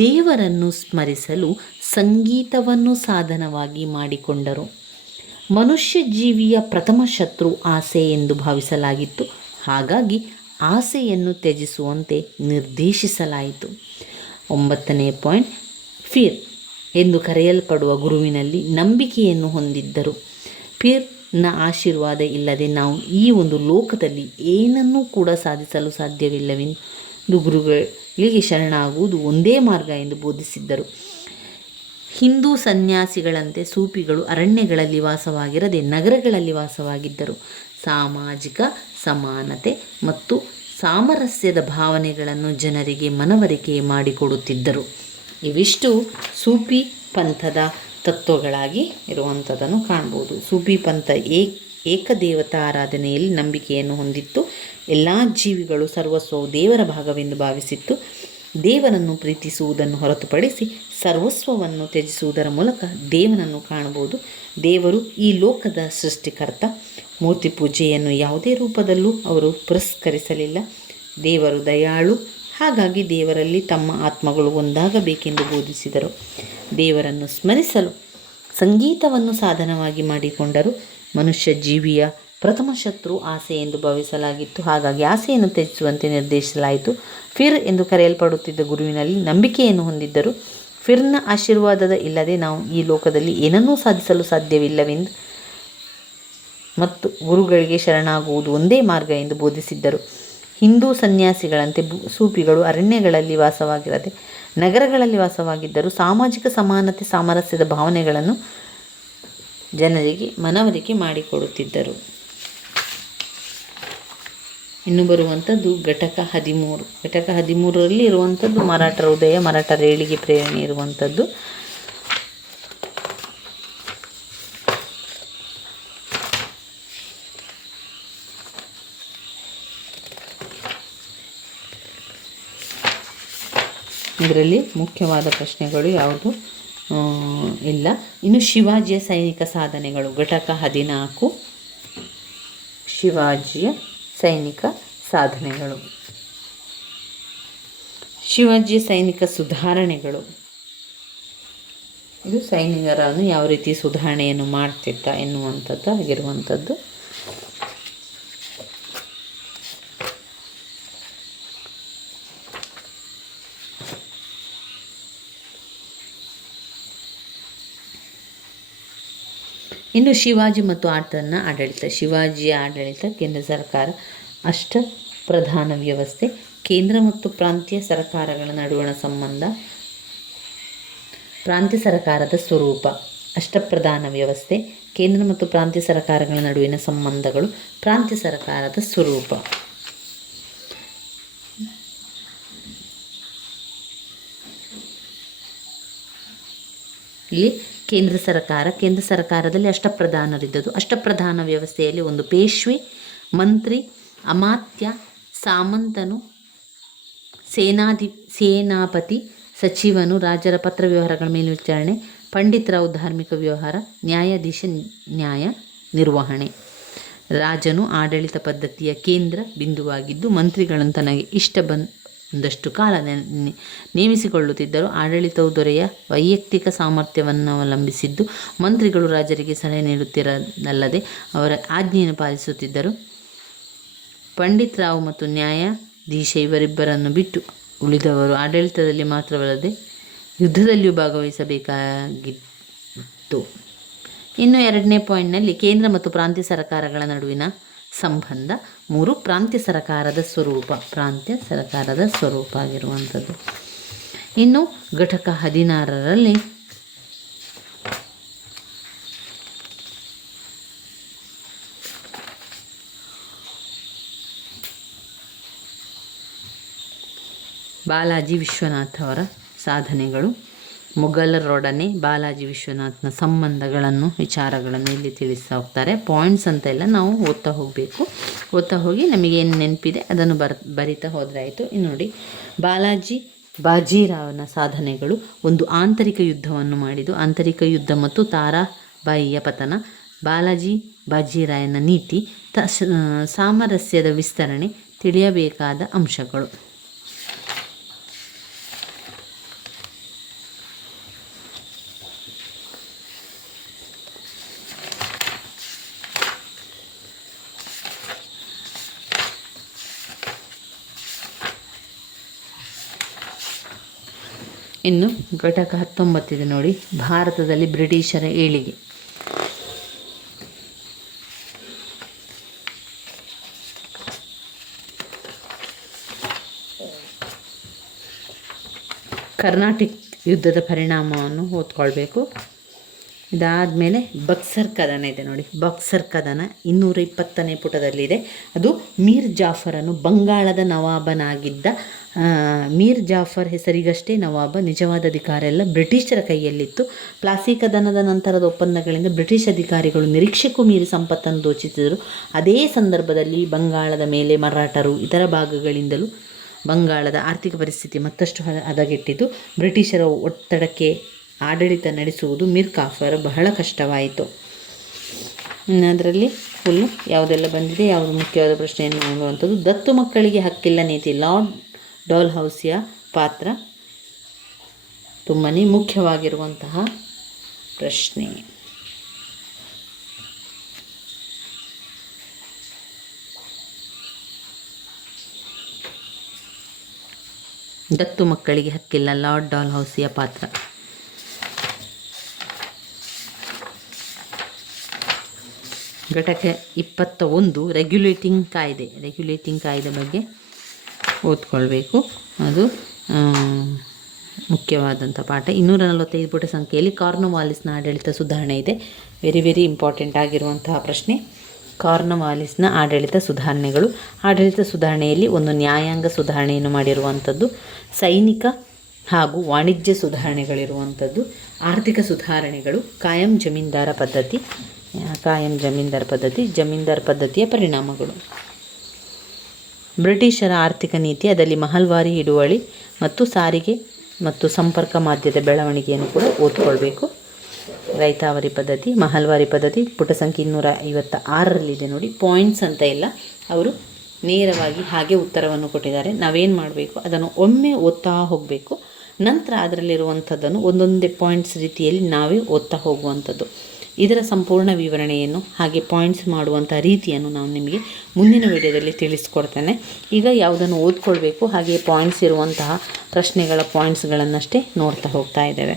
ದೇವರನ್ನು ಸ್ಮರಿಸಲು ಸಂಗೀತವನ್ನು ಸಾಧನವಾಗಿ ಮಾಡಿಕೊಂಡರು. ಮನುಷ್ಯ ಜೀವಿಯ ಪ್ರಥಮ ಶತ್ರು ಆಸೆ ಎಂದು ಭಾವಿಸಲಾಗಿತ್ತು, ಹಾಗಾಗಿ ಆಸೆಯನ್ನು ತ್ಯಜಿಸುವಂತೆ ನಿರ್ದೇಶಿಸಲಾಯಿತು. 9ನೇ ಪಾಯಿಂಟ್: ಫಿರ್ ಎಂದು ಕರೆಯಲ್ಪಡುವ ಗುರುವಿನಲ್ಲಿ ನಂಬಿಕೆಯನ್ನು ಹೊಂದಿದ್ದರು. ಫಿರ್ನ ಆಶೀರ್ವಾದ ಇಲ್ಲದೆ ನಾವು ಈ ಒಂದು ಲೋಕದಲ್ಲಿ ಏನನ್ನೂ ಕೂಡ ಸಾಧಿಸಲು ಸಾಧ್ಯವಿಲ್ಲವೆಂದು ಗುರುಗಳಿಗೆ ಶರಣಾಗುವುದು ಒಂದೇ ಮಾರ್ಗ ಎಂದು ಬೋಧಿಸಿದ್ದರು. ಹಿಂದೂ ಸನ್ಯಾಸಿಗಳಂತೆ ಸೂಫಿಗಳು ಅರಣ್ಯಗಳಲ್ಲಿ ವಾಸವಾಗಿರದೆ ನಗರಗಳಲ್ಲಿ ವಾಸವಾಗಿದ್ದರು. ಸಾಮಾಜಿಕ ಸಮಾನತೆ ಮತ್ತು ಸಾಮರಸ್ಯದ ಭಾವನೆಗಳನ್ನು ಜನರಿಗೆ ಮನವರಿಕೆ ಮಾಡಿಕೊಡುತ್ತಿದ್ದರು. ಇವಿಷ್ಟು ಸೂಫಿ ಪಂಥದ ತತ್ವಗಳಾಗಿ ಇರುವಂಥದ್ದನ್ನು ಕಾಣ್ಬೋದು. ಸೂಫಿ ಪಂಥ ಏಕದೇವತಾ ಆರಾಧನೆಯಲ್ಲಿ ನಂಬಿಕೆಯನ್ನು ಹೊಂದಿತ್ತು. ಎಲ್ಲ ಜೀವಿಗಳು ಸರ್ವಸ್ವವು ದೇವರ ಭಾಗವೆಂದು ಭಾವಿಸಿತ್ತು. ದೇವರನ್ನು ಪ್ರೀತಿಸುವುದನ್ನು ಹೊರತುಪಡಿಸಿ ಸರ್ವಸ್ವವನ್ನು ತ್ಯಜಿಸುವುದರ ಮೂಲಕ ದೇವನನ್ನು ಕಾಣಬಹುದು. ದೇವರು ಈ ಲೋಕದ ಸೃಷ್ಟಿಕರ್ತ. ಮೂರ್ತಿ ಪೂಜೆಯನ್ನು ಯಾವುದೇ ರೂಪದಲ್ಲೂ ಅವರು ಪುರಸ್ಕರಿಸಲಿಲ್ಲ. ದೇವರು ದಯಾಳು, ಹಾಗಾಗಿ ದೇವರಲ್ಲಿ ತಮ್ಮ ಆತ್ಮಗಳು ಒಂದಾಗಬೇಕೆಂದು ಬೋಧಿಸಿದರು. ದೇವರನ್ನು ಸ್ಮರಿಸಲು ಸಂಗೀತವನ್ನು ಸಾಧನವಾಗಿ ಮಾಡಿಕೊಂಡರು. ಮನುಷ್ಯ ಜೀವಿಯ ಪ್ರಥಮ ಶತ್ರು ಆಸೆ ಎಂದು ಭಾವಿಸಲಾಗಿತ್ತು, ಹಾಗಾಗಿ ಆಸೆಯನ್ನು ತ್ಯಜಿಸುವಂತೆ ನಿರ್ದೇಶಿಸಲಾಯಿತು. ಫಿರ್ ಎಂದು ಕರೆಯಲ್ಪಡುತ್ತಿದ್ದ ಗುರುವಿನಲ್ಲಿ ನಂಬಿಕೆಯನ್ನು ಹೊಂದಿದ್ದರು. ಫಿರ್ನ ಆಶೀರ್ವಾದದ ಇಲ್ಲದೆ ನಾವು ಈ ಲೋಕದಲ್ಲಿ ಏನನ್ನೂ ಸಾಧಿಸಲು ಸಾಧ್ಯವಿಲ್ಲವೆಂದು ಮತ್ತು ಗುರುಗಳಿಗೆ ಶರಣಾಗುವುದು ಒಂದೇ ಮಾರ್ಗ ಎಂದು ಬೋಧಿಸಿದ್ದರು. ಹಿಂದೂ ಸನ್ಯಾಸಿಗಳಂತೆ ಸೂಫಿಗಳು ಅರಣ್ಯಗಳಲ್ಲಿ ವಾಸವಾಗಿರದೆ ನಗರಗಳಲ್ಲಿ ವಾಸವಾಗಿದ್ದರು. ಸಾಮಾಜಿಕ ಸಮಾನತೆ, ಸಾಮರಸ್ಯದ ಭಾವನೆಗಳನ್ನು ಜನರಿಗೆ ಮನವರಿಕೆ ಮಾಡಿಕೊಡುತ್ತಿದ್ದರು. ಇನ್ನು ಬರುವಂಥದ್ದು ಘಟಕ 13. ಘಟಕ 13ರಲ್ಲಿ ಇರುವಂಥದ್ದು ಮರಾಠರ ಉದಯ, ಮರಾಠರ ಏಳಿಗೆ ಪ್ರೇರಣೆ ಇರುವಂಥದ್ದು. ಇದರಲ್ಲಿ ಮುಖ್ಯವಾದ ಪ್ರಶ್ನೆಗಳು ಯಾವುದು ಇಲ್ಲ. ಇನ್ನು ಶಿವಾಜಿಯ ಸೈನಿಕ ಸಾಧನೆಗಳು. ಘಟಕ 14 ಶಿವಾಜಿಯ ಸೈನಿಕ ಸಾಧನೆಗಳು. ಶಿವಾಜಿಯ ಸೈನಿಕ ಸುಧಾರಣೆಗಳು. ಇದು ಸೈನಿಕರನ್ನು ಯಾವ ರೀತಿ ಸುಧಾರಣೆಯನ್ನು ಮಾಡ್ತಿದ್ದ ಎನ್ನುವಂಥದ್ದು ಆಗಿರುವಂಥದ್ದು. ಇನ್ನು ಶಿವಾಜಿ ಮತ್ತು ಆತನ ಆಡಳಿತ. ಶಿವಾಜಿಯ ಆಡಳಿತ. ಕೇಂದ್ರ ಸರ್ಕಾರ ಅಷ್ಟಪ್ರಧಾನ ವ್ಯವಸ್ಥೆ. ಕೇಂದ್ರ ಮತ್ತು ಪ್ರಾಂತೀಯ ಸರ್ಕಾರಗಳ ನಡುವಣ ಸಂಬಂಧ. ಪ್ರಾಂತ್ಯ ಸರ್ಕಾರದ ಸ್ವರೂಪ. ಅಷ್ಟಪ್ರಧಾನ ವ್ಯವಸ್ಥೆ. ಕೇಂದ್ರ ಮತ್ತು ಪ್ರಾಂತ್ಯ ಸರ್ಕಾರಗಳ ನಡುವಿನ ಸಂಬಂಧಗಳು. ಪ್ರಾಂತ್ಯ ಸರ್ಕಾರದ ಸ್ವರೂಪ. ಇಲ್ಲಿ ಕೇಂದ್ರ ಸರ್ಕಾರದಲ್ಲಿ ಅಷ್ಟಪ್ರಧಾನರಿದ್ದದ್ದು. ಅಷ್ಟಪ್ರಧಾನ ವ್ಯವಸ್ಥೆಯಲ್ಲಿ ಒಂದು ಪೇಶ್ವೆ, ಮಂತ್ರಿ, ಅಮಾತ್ಯ, ಸಾಮಂತನು, ಸೇನಾಪತಿ, ಸಚಿವನು, ರಾಜರ ಪತ್ರ ವ್ಯವಹಾರಗಳ ಮೇಲ್ವಿಚಾರಣೆ, ಪಂಡಿತರಾವ್ ಧಾರ್ಮಿಕ ವ್ಯವಹಾರ, ನ್ಯಾಯಾಧೀಶ ನ್ಯಾಯ ನಿರ್ವಹಣೆ. ರಾಜನು ಆಡಳಿತ ಪದ್ಧತಿಯ ಕೇಂದ್ರ ಬಿಂದುವಾಗಿದ್ದು ಮಂತ್ರಿಗಳನ್ನು ತನಗೆ ಇಷ್ಟ ಬಂದಷ್ಟು ಕಾಲ ನೇಮಿಸಿಕೊಳ್ಳುತ್ತಿದ್ದರು. ಆಡಳಿತವು ದೊರೆಯ ವೈಯಕ್ತಿಕ ಸಾಮರ್ಥ್ಯವನ್ನು ಅವಲಂಬಿಸಿದ್ದು ಮಂತ್ರಿಗಳು ರಾಜರಿಗೆ ಸಲಹೆ ನೀಡುತ್ತಿರದಲ್ಲದೆ ಅವರ ಆಜ್ಞೆಯನ್ನು ಪಾಲಿಸುತ್ತಿದ್ದರು. ಪಂಡಿತ್ ರಾವ್ ಮತ್ತು ನ್ಯಾಯಾಧೀಶ ಇವರಿಬ್ಬರನ್ನು ಬಿಟ್ಟು ಉಳಿದವರು ಆಡಳಿತದಲ್ಲಿ ಮಾತ್ರವಲ್ಲದೆ ಯುದ್ಧದಲ್ಲಿಯೂ ಭಾಗವಹಿಸಬೇಕಾಗಿತ್ತು. ಇನ್ನು 2ನೇ ಪಾಯಿಂಟ್ನಲ್ಲಿ ಕೇಂದ್ರ ಮತ್ತು ಪ್ರಾಂತ್ಯ ಸರ್ಕಾರಗಳ ನಡುವಿನ ಸಂಬಂಧ. 3 ಪ್ರಾಂತ್ಯ ಸರ್ಕಾರದ ಸ್ವರೂಪ ಆಗಿರುವಂಥದ್ದು. ಇನ್ನು ಘಟಕ 16ರಲ್ಲಿ ಬಾಲಾಜಿ ವಿಶ್ವನಾಥ್ ಅವರ ಸಾಧನೆಗಳು, ಮೊಘಲರೊಡನೆ ಬಾಲಾಜಿ ವಿಶ್ವನಾಥ್ನ ಸಂಬಂಧಗಳನ್ನು, ವಿಚಾರಗಳನ್ನು ಇಲ್ಲಿ ತಿಳಿಸ್ತಾ ಹೋಗ್ತಾರೆ. ಪಾಯಿಂಟ್ಸ್ ಅಂತ ಎಲ್ಲ ನಾವು ಓದ್ತಾ ಹೋಗಿ ನಮಗೇನು ನೆನಪಿದೆ ಅದನ್ನು ಬರಿತಾ ಹೋದರೆ ಆಯಿತು. ಇನ್ನು ನೋಡಿ, ಬಾಜಿರಾವನ ಸಾಧನೆಗಳು. ಒಂದು ಆಂತರಿಕ ಯುದ್ಧವನ್ನು ಮಾಡಿದ್ದು, ಆಂತರಿಕ ಯುದ್ಧ ಮತ್ತು ತಾರಾಬಾಯಿಯ ಪತನ, ಬಾಜಿರಾಯನ ನೀತಿ, ಸಾಮರಸ್ಯದ ವಿಸ್ತರಣೆ, ತಿಳಿಯಬೇಕಾದ ಅಂಶಗಳು. ಇನ್ನು ಘಟಕ 19 ಇದೆ ನೋಡಿ, ಭಾರತದಲ್ಲಿ ಬ್ರಿಟಿಷರ ಏಳಿಗೆ. ಕರ್ನಾಟಕ ಯುದ್ಧದ ಪರಿಣಾಮವನ್ನು ಓದ್ಕೊಳ್ಬೇಕು. ಇದಾದಮೇಲೆ ಬಕ್ಸರ್ ಕದನ ಇದೆ ನೋಡಿ, ಬಕ್ಸರ್ ಕದನ 220ನೇ ಪುಟದಲ್ಲಿದೆ. ಅದು ಮೀರ್ ಜಾಫರನು ಬಂಗಾಳದ ನವಾಬನಾಗಿದ್ದ. ಮೀರ್ ಜಾಫರ್ ಹೆಸರಿಗಷ್ಟೇ ನವಾಬ, ನಿಜವಾದ ಅಧಿಕಾರ ಎಲ್ಲ ಬ್ರಿಟಿಷರ ಕೈಯಲ್ಲಿತ್ತು. ಪ್ಲಾಸಿ ಕದನದ ನಂತರದ ಒಪ್ಪಂದಗಳಿಂದ ಬ್ರಿಟಿಷ್ ಅಧಿಕಾರಿಗಳು ನಿರೀಕ್ಷೆಗೂ ಮೀರಿ ಸಂಪತ್ತನ್ನು ದೋಚಿಸಿದರು. ಅದೇ ಸಂದರ್ಭದಲ್ಲಿ ಬಂಗಾಳದ ಮೇಲೆ ಮರಾಠರು ಇತರ ಭಾಗಗಳಿಂದಲೂ ಬಂಗಾಳದ ಆರ್ಥಿಕ ಪರಿಸ್ಥಿತಿ ಮತ್ತಷ್ಟು ಹದಗೆಟ್ಟಿತು. ಬ್ರಿಟಿಷರ ಒತ್ತಡಕ್ಕೆ ಆಡಳಿತ ನಡೆಸುವುದು ಮೀರ್ ಜಾಫರ್ ಬಹಳ ಕಷ್ಟವಾಯಿತು. ಅದರಲ್ಲಿ ಫುಲ್ಲು ಯಾವುದೆಲ್ಲ ಬಂದಿದೆ, ಯಾವುದು ಮುಖ್ಯವಾದ ಪ್ರಶ್ನೆಯನ್ನು ನೋಡುವಂಥದ್ದು. ದತ್ತು ಮಕ್ಕಳಿಗೆ ಹಕ್ಕಿಲ್ಲ ನೀತಿ, ಲಾರ್ಡ್ ಡಾಲ್ಹೌಸಿಯ ಪಾತ್ರ ತುಂಬಾ ಮುಖ್ಯವಾಗಿರುವಂತಹ ಪ್ರಶ್ನೆ. ದತ್ತು ಮಕ್ಕಳಿಗೆ ಹಕ್ಕಿಲ್ಲ, ಲಾರ್ಡ್ ಡಾಲ್ಹೌಸಿಯ ಪಾತ್ರ. ಘಟಕ 21 ರೆಗ್ಯುಲೇಟಿಂಗ್ ಕಾಯ್ದೆ ಬಗ್ಗೆ ಓದ್ಕೊಳ್ಬೇಕು. ಅದು ಮುಖ್ಯವಾದಂಥ ಪಾಠ. 245 ಪುಟ ಸಂಖ್ಯೆಯಲ್ಲಿ ಕಾರ್ನ್ವಾಲಿಸ್ನ ಆಡಳಿತ ಸುಧಾರಣೆ ಇದೆ. ವೆರಿ ಇಂಪಾರ್ಟೆಂಟ್ ಆಗಿರುವಂತಹ ಪ್ರಶ್ನೆ. ಕಾರ್ನ್ವಾಲಿಸ್ನ ಆಡಳಿತ ಸುಧಾರಣೆಗಳು. ಆಡಳಿತ ಸುಧಾರಣೆಯಲ್ಲಿ ಒಂದು ನ್ಯಾಯಾಂಗ ಸುಧಾರಣೆಯನ್ನು ಮಾಡಿರುವಂಥದ್ದು, ಸೈನಿಕ ಹಾಗೂ ವಾಣಿಜ್ಯ ಸುಧಾರಣೆಗಳಿರುವಂಥದ್ದು, ಆರ್ಥಿಕ ಸುಧಾರಣೆಗಳು, ಕಾಯಂ ಜಮೀನ್ದಾರ ಪದ್ಧತಿ, ಜಮೀನ್ದಾರ್ ಪದ್ಧತಿಯ ಪರಿಣಾಮಗಳು. ಬ್ರಿಟಿಷರ ಆರ್ಥಿಕ ನೀತಿ, ಅದರಲ್ಲಿ ಮಹಲ್ವಾರಿ ಹಿಡುವಳಿ ಮತ್ತು ಸಾರಿಗೆ ಮತ್ತು ಸಂಪರ್ಕ ಮಾಧ್ಯದ ಬೆಳವಣಿಗೆಯನ್ನು ಕೂಡ ಓದ್ಕೊಳ್ಬೇಕು. ರೈತಾವರಿ ಪದ್ಧತಿ, ಮಹಲ್ವಾರಿ ಪದ್ಧತಿ, ಪುಟ ಸಂಖ್ಯೆ 256ರಲ್ಲಿದೆ ನೋಡಿ. ಪಾಯಿಂಟ್ಸ್ ಅಂತ ಇಲ್ಲ, ಅವರು ನೇರವಾಗಿ ಹಾಗೆ ಉತ್ತರವನ್ನು ಕೊಟ್ಟಿದ್ದಾರೆ. ನಾವೇನು ಮಾಡಬೇಕು, ಅದನ್ನು ಒಮ್ಮೆ ಓದ್ತಾ ಹೋಗಬೇಕು. ನಂತರ ಅದರಲ್ಲಿರುವಂಥದ್ದನ್ನು ಒಂದೊಂದೇ ಪಾಯಿಂಟ್ಸ್ ರೀತಿಯಲ್ಲಿ ನಾವೇ ಓದ್ತಾ ಹೋಗುವಂಥದ್ದು. ಇದರ ಸಂಪೂರ್ಣ ವಿವರಣೆಯನ್ನು ಹಾಗೆ ಪಾಯಿಂಟ್ಸ್ ಮಾಡುವಂಥ ರೀತಿಯನ್ನು ನಾನು ನಿಮಗೆ ಮುಂದಿನ ವಿಡಿಯೋದಲ್ಲಿ ತಿಳಿಸ್ಕೊಡ್ತೇನೆ. ಈಗ ಯಾವುದನ್ನು ಓದ್ಕೊಳ್ಬೇಕು, ಹಾಗೆ ಪಾಯಿಂಟ್ಸ್ ಇರುವಂತಹ ಪ್ರಶ್ನೆಗಳ ಪಾಯಿಂಟ್ಸ್ಗಳನ್ನಷ್ಟೇ ನೋಡ್ತಾ ಹೋಗ್ತಾ ಇದ್ದೇವೆ.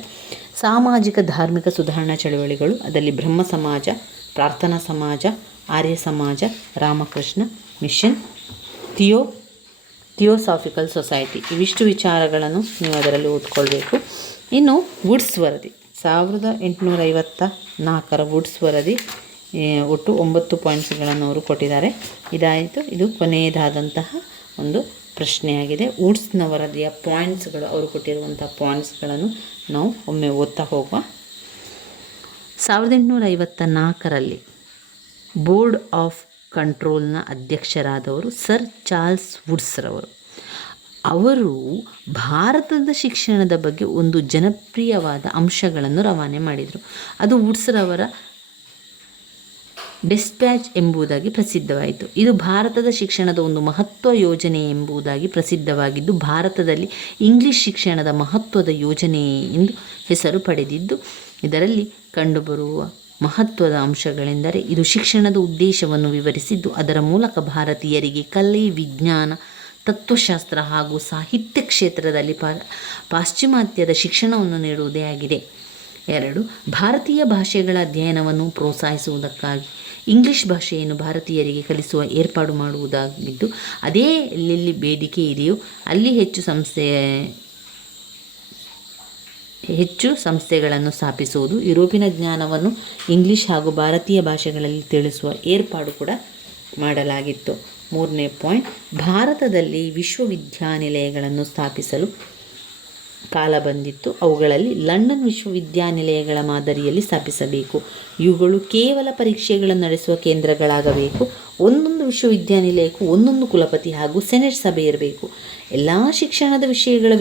ಸಾಮಾಜಿಕ ಧಾರ್ಮಿಕ ಸುಧಾರಣಾ ಚಳವಳಿಗಳು, ಅದರಲ್ಲಿ ಬ್ರಹ್ಮ ಸಮಾಜ, ಪ್ರಾರ್ಥನಾ ಸಮಾಜ, ಆರ್ಯ ಸಮಾಜ, ರಾಮಕೃಷ್ಣ ಮಿಷನ್, ಥಿಯೋಸಾಫಿಕಲ್ ಸೊಸೈಟಿ, ಇವಿಷ್ಟು ವಿಚಾರಗಳನ್ನು ನೀವು ಅದರಲ್ಲಿ ಓದ್ಕೊಳ್ಬೇಕು. ಇನ್ನು ವುಡ್ಸ್ ವರದಿ 1854ರ ವುಡ್ಸ್ ವರದಿ, ಒಟ್ಟು 9 ಪಾಯಿಂಟ್ಸ್ಗಳನ್ನು ಅವರು ಕೊಟ್ಟಿದ್ದಾರೆ. ಇದಾಯಿತು, ಇದು ಕೊನೆಯದಾದಂತಹ ಒಂದು ಪ್ರಶ್ನೆಯಾಗಿದೆ. ವುಡ್ಸ್ನ ವರದಿಯ ಪಾಯಿಂಟ್ಸ್ಗಳು, ಅವರು ಕೊಟ್ಟಿರುವಂಥ ಪಾಯಿಂಟ್ಸ್ಗಳನ್ನು ನಾವು ಒಮ್ಮೆ ಓದ್ತಾ ಹೋಗುವ. 1854ರಲ್ಲಿ ಬೋರ್ಡ್ ಆಫ್ ಕಂಟ್ರೋಲ್ನ ಅಧ್ಯಕ್ಷರಾದವರು ಸರ್ ಚಾರ್ಲ್ಸ್ ವುಡ್ಸ್ರವರು. ಅವರು ಭಾರತದ ಶಿಕ್ಷಣದ ಬಗ್ಗೆ ಒಂದು ಜನಪ್ರಿಯವಾದ ಅಂಶಗಳನ್ನು ರವಾನೆ ಮಾಡಿದರು. ಅದು ವುಡ್ಸ್ರವರ ಡಿಸ್ಪ್ಯಾಚ್ ಎಂಬುದಾಗಿ ಪ್ರಸಿದ್ಧವಾಯಿತು. ಇದು ಭಾರತದ ಶಿಕ್ಷಣದ ಒಂದು ಮಹತ್ವ ಯೋಜನೆ ಎಂಬುದಾಗಿ ಪ್ರಸಿದ್ಧವಾಗಿದ್ದು, ಭಾರತದಲ್ಲಿ ಇಂಗ್ಲಿಷ್ ಶಿಕ್ಷಣದ ಮಹತ್ವದ ಯೋಜನೆ ಎಂದು ಹೆಸರು ಪಡೆದಿದ್ದು, ಇದರಲ್ಲಿ ಕಂಡುಬರುವ ಮಹತ್ವದ ಅಂಶಗಳೆಂದರೆ ಇದು ಶಿಕ್ಷಣದ ಉದ್ದೇಶವನ್ನು ವಿವರಿಸಿದ್ದು, ಅದರ ಮೂಲಕ ಭಾರತೀಯರಿಗೆ ಕಲೆ, ವಿಜ್ಞಾನ, ತತ್ವಶಾಸ್ತ್ರ ಹಾಗೂ ಸಾಹಿತ್ಯ ಕ್ಷೇತ್ರದಲ್ಲಿ ಪಾಶ್ಚಿಮಾತ್ಯದ ಶಿಕ್ಷಣವನ್ನು ನೀಡುವುದೇ ಆಗಿದೆ 2. ಭಾರತೀಯ ಭಾಷೆಗಳ ಅಧ್ಯಯನವನ್ನು ಪ್ರೋತ್ಸಾಹಿಸುವುದಕ್ಕಾಗಿ ಇಂಗ್ಲಿಷ್ ಭಾಷೆಯನ್ನು ಭಾರತೀಯರಿಗೆ ಕಲಿಸುವ ಏರ್ಪಾಡು ಮಾಡುವುದಾಗಿದ್ದು, ಅದೇ ಎಲ್ಲೆಲ್ಲಿ ಬೇಡಿಕೆ ಇದೆಯೋ ಅಲ್ಲಿ ಹೆಚ್ಚು ಸಂಸ್ಥೆಗಳನ್ನು ಸ್ಥಾಪಿಸುವುದು, ಯುರೋಪಿನ ಜ್ಞಾನವನ್ನು ಇಂಗ್ಲಿಷ್ ಹಾಗೂ ಭಾರತೀಯ ಭಾಷೆಗಳಲ್ಲಿ ತಿಳಿಸುವ ಏರ್ಪಾಡು ಕೂಡ ಮಾಡಲಾಗಿತ್ತು. 3ನೇ ಪಾಯಿಂಟ್, ಭಾರತದಲ್ಲಿ ವಿಶ್ವವಿದ್ಯಾನಿಲಯಗಳನ್ನು ಸ್ಥಾಪಿಸಲು ಕಾಲ ಬಂದಿತ್ತು. ಅವುಗಳಲ್ಲಿ ಲಂಡನ್ ವಿಶ್ವವಿದ್ಯಾನಿಲಯಗಳ ಮಾದರಿಯಲ್ಲಿ ಸ್ಥಾಪಿಸಬೇಕು. ಇವುಗಳು ಕೇವಲ ಪರೀಕ್ಷೆಗಳನ್ನು ನಡೆಸುವ ಕೇಂದ್ರಗಳಾಗಬೇಕು. ಒಂದೊಂದು ವಿಶ್ವವಿದ್ಯಾನಿಲಯಕ್ಕೂ ಒಂದೊಂದು ಕುಲಪತಿ ಹಾಗೂ ಸೆನೆಟ್ ಸಭೆ ಇರಬೇಕು. ಎಲ್ಲ ಶಿಕ್ಷಣದ ವಿಷಯಗಳ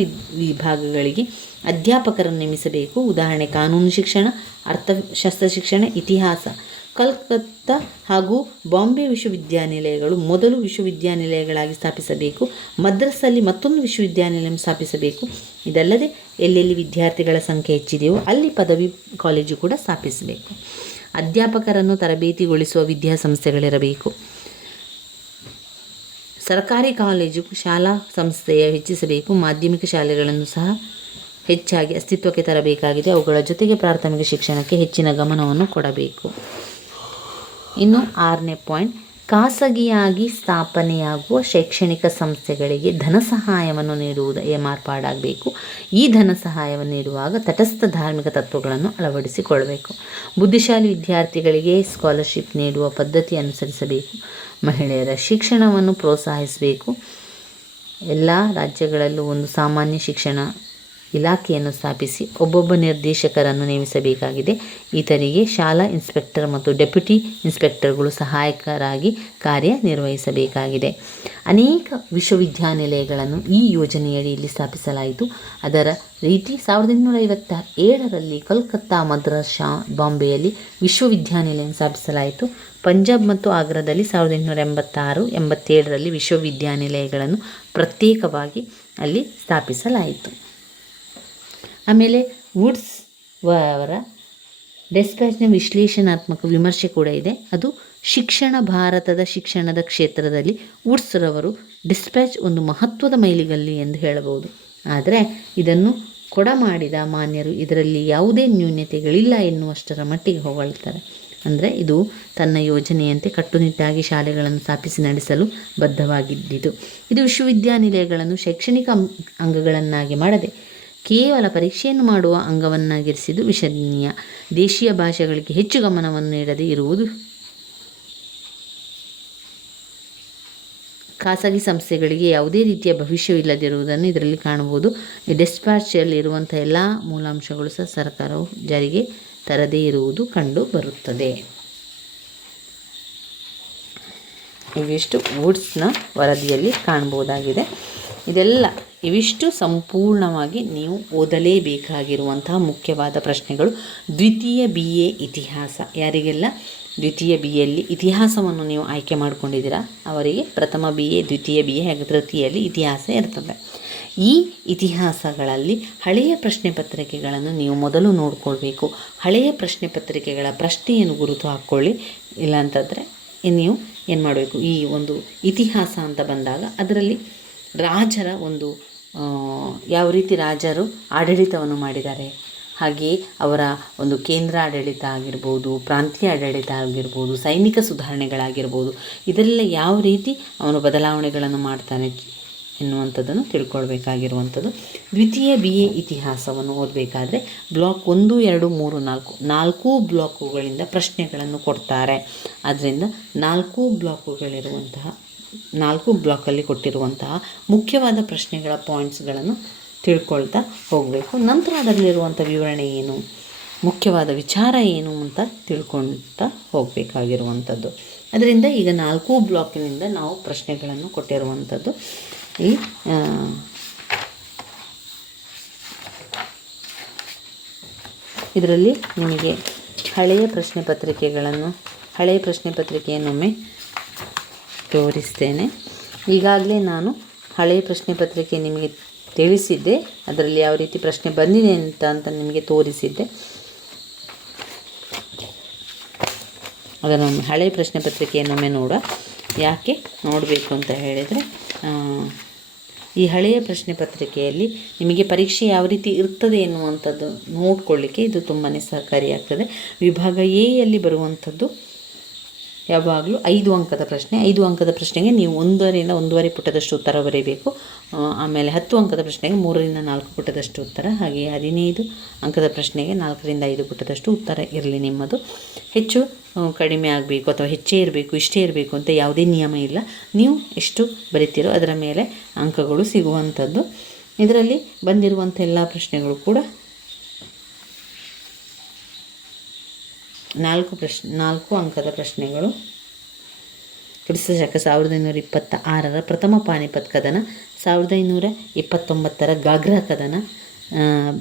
ವಿಭಾಗಗಳಿಗೆ ಅಧ್ಯಾಪಕರನ್ನು ನೇಮಿಸಬೇಕು. ಉದಾಹರಣೆ, ಕಾನೂನು ಶಿಕ್ಷಣ, ಅರ್ಥಶಾಸ್ತ್ರ ಶಿಕ್ಷಣ, ಇತಿಹಾಸ. ಕಲ್ಕತ್ತಾ ಹಾಗೂ ಬಾಂಬೆ ವಿಶ್ವವಿದ್ಯಾನಿಲಯಗಳು ಮೊದಲು ವಿಶ್ವವಿದ್ಯಾನಿಲಯಗಳಾಗಿ ಸ್ಥಾಪಿಸಬೇಕು. ಮದ್ರಾಸಲ್ಲಿ ಮತ್ತೊಂದು ವಿಶ್ವವಿದ್ಯಾನಿಲಯ ಸ್ಥಾಪಿಸಬೇಕು. ಇದಲ್ಲದೆ ಎಲ್ಲೆಲ್ಲಿ ವಿದ್ಯಾರ್ಥಿಗಳ ಸಂಖ್ಯೆ ಹೆಚ್ಚಿದೆಯೋ ಅಲ್ಲಿ ಪದವಿ ಕಾಲೇಜು ಕೂಡ ಸ್ಥಾಪಿಸಬೇಕು. ಅಧ್ಯಾಪಕರನ್ನು ತರಬೇತಿಗೊಳಿಸುವ ವಿದ್ಯಾಸಂಸ್ಥೆಗಳಿರಬೇಕು. ಸರ್ಕಾರಿ ಕಾಲೇಜು ಶಾಲಾ ಸಂಸ್ಥೆಯ ಹೆಚ್ಚಿಸಬೇಕು. ಮಾಧ್ಯಮಿಕ ಶಾಲೆಗಳನ್ನು ಸಹ ಹೆಚ್ಚಾಗಿ ಅಸ್ತಿತ್ವಕ್ಕೆ ತರಬೇಕಾಗಿದೆ. ಅವುಗಳ ಜೊತೆಗೆ ಪ್ರಾಥಮಿಕ ಶಿಕ್ಷಣಕ್ಕೆ ಹೆಚ್ಚಿನ ಗಮನವನ್ನು ಕೊಡಬೇಕು. ಇನ್ನು 6ನೇ ಪಾಯಿಂಟ್, ಖಾಸಗಿಯಾಗಿ ಸ್ಥಾಪನೆಯಾಗುವ ಶೈಕ್ಷಣಿಕ ಸಂಸ್ಥೆಗಳಿಗೆ ಧನ ಸಹಾಯವನ್ನು ನೀಡುವುದು ಮಾರ್ಪಾಡಾಗಬೇಕು. ಈ ಧನ ಸಹಾಯವನ್ನು ನೀಡುವಾಗ ತಟಸ್ಥ ಧಾರ್ಮಿಕ ತತ್ವಗಳನ್ನು ಅಳವಡಿಸಿಕೊಳ್ಳಬೇಕು. ಬುದ್ಧಿಶಾಲಿ ವಿದ್ಯಾರ್ಥಿಗಳಿಗೆ ಸ್ಕಾಲರ್ಶಿಪ್ ನೀಡುವ ಪದ್ಧತಿ ಅನುಸರಿಸಬೇಕು. ಮಹಿಳೆಯರ ಶಿಕ್ಷಣವನ್ನು ಪ್ರೋತ್ಸಾಹಿಸಬೇಕು. ಎಲ್ಲ ರಾಜ್ಯಗಳಲ್ಲೂ ಒಂದು ಸಾಮಾನ್ಯ ಶಿಕ್ಷಣ ಇಲಾಖೆಯನ್ನು ಸ್ಥಾಪಿಸಿ ಒಬ್ಬೊಬ್ಬ ನಿರ್ದೇಶಕರನ್ನು ನೇಮಿಸಬೇಕಾಗಿದೆ. ಈತರಿಗೆ ಶಾಲಾ ಇನ್ಸ್ಪೆಕ್ಟರ್ ಮತ್ತು ಡೆಪ್ಯೂಟಿ ಇನ್ಸ್ಪೆಕ್ಟರ್ಗಳು ಸಹಾಯಕರಾಗಿ ಕಾರ್ಯನಿರ್ವಹಿಸಬೇಕಾಗಿದೆ. ಅನೇಕ ವಿಶ್ವವಿದ್ಯಾನಿಲಯಗಳನ್ನು ಈ ಯೋಜನೆಯಡಿಯಲ್ಲಿ ಸ್ಥಾಪಿಸಲಾಯಿತು. ಅದರ ರೀತಿ 1857ರಲ್ಲಿ ಕಲ್ಕತ್ತಾ, ಮದ್ರಾಸ್, ಬಾಂಬೆಯಲ್ಲಿ ವಿಶ್ವವಿದ್ಯಾನಿಲಯ ಸ್ಥಾಪಿಸಲಾಯಿತು. ಪಂಜಾಬ್ ಮತ್ತು ಆಗ್ರಾದಲ್ಲಿ 1886-87ರಲ್ಲಿ ವಿಶ್ವವಿದ್ಯಾನಿಲಯಗಳನ್ನು ಪ್ರತ್ಯೇಕವಾಗಿ ಅಲ್ಲಿ ಸ್ಥಾಪಿಸಲಾಯಿತು. ಆಮೇಲೆ ವುಡ್ಸ್ ಅವರ ಡೆಸ್ಪ್ಯಾಚ್ನ ವಿಶ್ಲೇಷಣಾತ್ಮಕ ವಿಮರ್ಶೆ ಕೂಡ ಇದೆ. ಅದು ಭಾರತದ ಶಿಕ್ಷಣದ ಕ್ಷೇತ್ರದಲ್ಲಿ ವುಡ್ಸ್ ರವರು ಡಿಸ್ಪ್ಯಾಚ್ ಒಂದು ಮಹತ್ವದ ಮೈಲಿಗಲ್ಲು ಎಂದು ಹೇಳಬಹುದು. ಆದರೆ ಇದನ್ನು ಕೊಡಮಾಡಿದ ಮಾನ್ಯರು ಇದರಲ್ಲಿ ಯಾವುದೇ ನ್ಯೂನತೆಗಳಿಲ್ಲ ಎನ್ನುವಷ್ಟರ ಮಟ್ಟಿಗೆ ಹೊಗಳ್ತಾರೆ. ಅಂದರೆ ಇದು ತನ್ನ ಯೋಜನೆಯಂತೆ ಕಟ್ಟುನಿಟ್ಟಾಗಿ ಶಾಲೆಗಳನ್ನು ಸ್ಥಾಪಿಸಿ ನಡೆಸಲು ಬದ್ಧವಾಗಿದ್ದಿತು. ಇದು ವಿಶ್ವವಿದ್ಯಾನಿಲಯಗಳನ್ನು ಶೈಕ್ಷಣಿಕ ಅಂಗಗಳನ್ನಾಗಿ ಮಾಡದೆ ಕೇವಲ ಪರೀಕ್ಷೆಯನ್ನು ಮಾಡುವ ಅಂಗವನ್ನಾಗಿರಿಸಿದ್ದು ವಿಷಾದನೀಯ. ದೇಶೀಯ ಭಾಷೆಗಳಿಗೆ ಹೆಚ್ಚು ಗಮನವನ್ನು ನೀಡದೇ ಇರುವುದು, ಖಾಸಗಿ ಸಂಸ್ಥೆಗಳಿಗೆ ಯಾವುದೇ ರೀತಿಯ ಭವಿಷ್ಯವಿಲ್ಲದಿರುವುದನ್ನು ಇದರಲ್ಲಿ ಕಾಣಬಹುದು. ಈ ಡೆಸ್ಪ್ಯಾಚಲ್ಲಿ ಇರುವಂಥ ಎಲ್ಲ ಮೂಲಾಂಶಗಳು ಸಹ ಸರ್ಕಾರವು ಜಾರಿಗೆ ತರದೇ ಇರುವುದು ಕಂಡು ಬರುತ್ತದೆ. ಇವಿಷ್ಟು ವುಡ್ಸ್ನ ವರದಿಯಲ್ಲಿ ಕಾಣಬಹುದಾಗಿದೆ. ಇವಿಷ್ಟು ಸಂಪೂರ್ಣವಾಗಿ ನೀವು ಓದಲೇಬೇಕಾಗಿರುವಂತಹ ಮುಖ್ಯವಾದ ಪ್ರಶ್ನೆಗಳು. ದ್ವಿತೀಯ BA ಇತಿಹಾಸ, ಯಾರಿಗೆಲ್ಲ ದ್ವಿತೀಯ BAಯಲ್ಲಿ ಇತಿಹಾಸವನ್ನು ನೀವು ಆಯ್ಕೆ ಮಾಡಿಕೊಂಡಿದ್ದೀರಾ ಅವರಿಗೆ ಪ್ರಥಮ BA, ದ್ವಿತೀಯ BA ಹಾಗೂ ತೃತೀಯಲ್ಲಿ ಇತಿಹಾಸ ಇರ್ತದೆ. ಈ ಇತಿಹಾಸಗಳಲ್ಲಿ ಹಳೆಯ ಪ್ರಶ್ನೆ ಪತ್ರಿಕೆಗಳನ್ನು ನೀವು ಮೊದಲು ನೋಡಿಕೊಳ್ಬೇಕು. ಹಳೆಯ ಪ್ರಶ್ನೆ ಪತ್ರಿಕೆಗಳ ಪ್ರಶ್ನೆಯನ್ನು ಗುರುತು ಹಾಕ್ಕೊಳ್ಳಿ. ಇಲ್ಲಾಂತಂದರೆ ನೀವು ಏನು ಮಾಡಬೇಕು, ಈ ಒಂದು ಇತಿಹಾಸ ಅಂತ ಬಂದಾಗ ಅದರಲ್ಲಿ ರಾಜರ ಒಂದು ಯಾವ ರೀತಿ ರಾಜರು ಆಡಳಿತವನ್ನು ಮಾಡಿದ್ದಾರೆ, ಹಾಗೆಯೇ ಅವರ ಒಂದು ಕೇಂದ್ರ ಆಡಳಿತ ಆಗಿರ್ಬೋದು, ಪ್ರಾಂತೀಯ ಆಡಳಿತ ಆಗಿರ್ಬೋದು, ಸೈನಿಕ ಸುಧಾರಣೆಗಳಾಗಿರ್ಬೋದು, ಇದರೆಲ್ಲ ಯಾವ ರೀತಿ ಅವನು ಬದಲಾವಣೆಗಳನ್ನು ಮಾಡ್ತಾನೆ ಎನ್ನುವಂಥದ್ದನ್ನು ತಿಳ್ಕೊಳ್ಬೇಕಾಗಿರುವಂಥದ್ದು. ದ್ವಿತೀಯ BA ಇತಿಹಾಸವನ್ನು ಓದಬೇಕಾದ್ರೆ ಬ್ಲಾಕ್ 1, 2, 3, 4 ಬ್ಲಾಕುಗಳಿಂದ ಪ್ರಶ್ನೆಗಳನ್ನು ಕೊಡ್ತಾರೆ. ಆದ್ದರಿಂದ 4 ಬ್ಲಾಕಲ್ಲಿ ಕೊಟ್ಟಿರುವಂತಹ ಮುಖ್ಯವಾದ ಪ್ರಶ್ನೆಗಳ ಪಾಯಿಂಟ್ಸ್ಗಳನ್ನು ತಿಳ್ಕೊಳ್ತಾ ಹೋಗಬೇಕು. ನಂತರ ಅದರಲ್ಲಿರುವಂಥ ವಿವರಣೆ ಏನು, ಮುಖ್ಯವಾದ ವಿಚಾರ ಏನು ಅಂತ ತಿಳ್ಕೊಳ್ತಾ ಹೋಗಬೇಕಾಗಿರುವಂಥದ್ದು. ಅದರಿಂದ ಈಗ 4 ಬ್ಲಾಕಿನಿಂದ ನಾವು ಪ್ರಶ್ನೆಗಳನ್ನು ಕೊಟ್ಟಿರುವಂಥದ್ದು. ಇದರಲ್ಲಿ ನಿಮಗೆ ಹಳೆಯ ಪ್ರಶ್ನೆ ಪತ್ರಿಕೆಯನ್ನೊಮ್ಮೆ ತೋರಿಸ್ತೇನೆ. ಈಗಾಗಲೇ ನಾನು ಹಳೆಯ ಪ್ರಶ್ನೆ ಪತ್ರಿಕೆ ನಿಮಗೆ ತಿಳಿಸಿದ್ದೆ, ಅದರಲ್ಲಿ ಯಾವ ರೀತಿ ಪ್ರಶ್ನೆ ಬಂದಿದೆ ಅಂತ ನಿಮಗೆ ತೋರಿಸಿದ್ದೆ. ಅದನ್ನೊಮ್ಮೆ ಹಳೆಯ ಪ್ರಶ್ನೆ ಪತ್ರಿಕೆಯನ್ನೊಮ್ಮೆ ಯಾಕೆ ನೋಡಬೇಕು ಅಂತ ಹೇಳಿದರೆ, ಈ ಹಳೆಯ ಪ್ರಶ್ನೆ ಪತ್ರಿಕೆಯಲ್ಲಿ ನಿಮಗೆ ಪರೀಕ್ಷೆ ಯಾವ ರೀತಿ ಇರ್ತದೆ ಎನ್ನುವಂಥದ್ದು ನೋಡಿಕೊಳ್ಳಿಕ್ಕೆ ಇದು ತುಂಬಾ ಸಹಕಾರಿಯಾಗ್ತದೆ. ವಿಭಾಗ ಎ ಯಲ್ಲಿ ಬರುವಂಥದ್ದು ಯಾವಾಗಲೂ 5 ಅಂಕದ ಪ್ರಶ್ನೆ. 5 ಅಂಕದ ಪ್ರಶ್ನೆಗೆ ನೀವು 1ರಿಂದ 1.5 ಪುಟದಷ್ಟು ಉತ್ತರ ಬರೀಬೇಕು. ಆಮೇಲೆ 10 ಅಂಕದ ಪ್ರಶ್ನೆಗೆ 3ರಿಂದ 4 ಪುಟದಷ್ಟು ಉತ್ತರ, ಹಾಗೆ 15 ಅಂಕದ ಪ್ರಶ್ನೆಗೆ 4ರಿಂದ 5 ಪುಟದಷ್ಟು ಉತ್ತರ ಇರಲಿ ನಿಮ್ಮದು. ಹೆಚ್ಚು ಕಡಿಮೆ ಆಗಬೇಕು ಅಥವಾ ಹೆಚ್ಚೇ ಇರಬೇಕು ಇಷ್ಟೇ ಇರಬೇಕು ಅಂತ ಯಾವುದೇ ನಿಯಮ ಇಲ್ಲ. ನೀವು ಎಷ್ಟು ಬರಿತೀರೋ ಅದರ ಮೇಲೆ ಅಂಕಗಳು ಸಿಗುವಂಥದ್ದು. ಇದರಲ್ಲಿ ಬಂದಿರುವಂಥ ಎಲ್ಲ ಪ್ರಶ್ನೆಗಳು ಕೂಡ 4 ಅಂಕದ ಪ್ರಶ್ನೆಗಳು. ಕ್ರಿಸ್ತ ಶಕ 1526 ಪ್ರಥಮ ಪಾನಿಪತ್ ಕದನ, 1529 ಗಾಗ್ರಾ ಕದನ,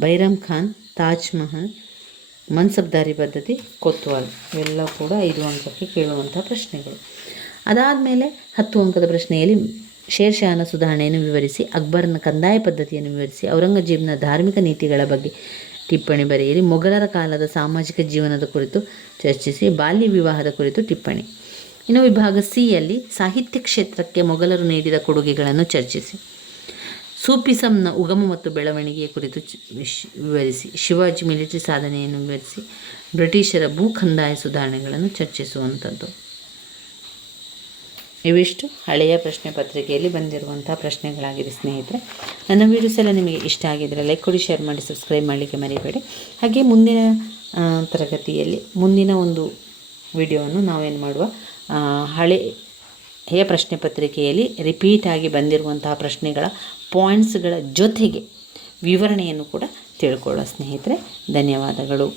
ಬೈರಮ್ ಖಾನ್, ತಾಜ್ ಮಹಲ್, ಮನ್ಸಬ್ದಾರಿ ಪದ್ಧತಿ, ಕೊತ್ವಾಲ್ ಇವೆಲ್ಲ ಕೂಡ 5 ಅಂಕಕ್ಕೆ ಕೇಳುವಂಥ ಪ್ರಶ್ನೆಗಳು. ಅದಾದಮೇಲೆ 10 ಅಂಕದ ಪ್ರಶ್ನೆಯಲ್ಲಿ ಶೇರ್ ಶಹನ ಸುಧಾರಣೆಯನ್ನು ವಿವರಿಸಿ, ಅಕ್ಬರ್ನ ಕಂದಾಯ ಪದ್ಧತಿಯನ್ನು ವಿವರಿಸಿ, ಔರಂಗಜೇಬನ ಧಾರ್ಮಿಕ ನೀತಿಗಳ ಬಗ್ಗೆ ಟಿಪ್ಪಣಿ ಬರೆಯಿರಿ, ಮೊಘಲರ ಕಾಲದ ಸಾಮಾಜಿಕ ಜೀವನದ ಕುರಿತು ಚರ್ಚಿಸಿ, ಬಾಲ್ಯ ವಿವಾಹದ ಕುರಿತು ಟಿಪ್ಪಣಿ. ಇನ್ನು ವಿಭಾಗ ಸಿ ಯಲ್ಲಿ ಸಾಹಿತ್ಯ ಕ್ಷೇತ್ರಕ್ಕೆ ಮೊಘಲರು ನೀಡಿದ ಕೊಡುಗೆಗಳನ್ನು ಚರ್ಚಿಸಿ, ಸೂಫಿಸಂನ ಉಗಮ ಮತ್ತು ಬೆಳವಣಿಗೆಯ ಕುರಿತು ವಿವರಿಸಿ, ಶಿವಾಜಿ ಮಿಲಿಟರಿ ಸಾಧನೆಯನ್ನು ವಿವರಿಸಿ, ಬ್ರಿಟಿಷರ ಭೂ ಕಂದಾಯ ಸುಧಾರಣೆಗಳನ್ನು ಚರ್ಚಿಸುವಂಥದ್ದು. ಇವಿಷ್ಟು ಹಳೆಯ ಪ್ರಶ್ನೆ ಪತ್ರಿಕೆಯಲ್ಲಿ ಬಂದಿರುವಂಥ ಪ್ರಶ್ನೆಗಳಾಗಿದೆ ಸ್ನೇಹಿತರೆ. ನನ್ನ ವೀಡಿಯೋಸ್ ಎಲ್ಲ ನಿಮಗೆ ಇಷ್ಟ ಆಗಿದ್ದರೆ ಲೈಕ್ ಕೊಡಿ, ಶೇರ್ ಮಾಡಿ, ಸಬ್ಸ್ಕ್ರೈಬ್ ಮಾಡಲಿಕ್ಕೆ ಮರಿಬೇಡಿ. ಹಾಗೆ ಮುಂದಿನ ತರಗತಿಯಲ್ಲಿ ಮುಂದಿನ ಒಂದು ವಿಡಿಯೋವನ್ನು ನಾವೇನು ಮಾಡುವ, ಹಳೆಯ ಪ್ರಶ್ನೆ ಪತ್ರಿಕೆಯಲ್ಲಿ ರಿಪೀಟ್ ಆಗಿ ಬಂದಿರುವಂತಹ ಪ್ರಶ್ನೆಗಳ ಪಾಯಿಂಟ್ಸ್ಗಳ ಜೊತೆಗೆ ವಿವರಣೆಯನ್ನು ಕೂಡ ತಿಳ್ಕೊಳ್ಳೋ ಸ್ನೇಹಿತರೆ. ಧನ್ಯವಾದಗಳು.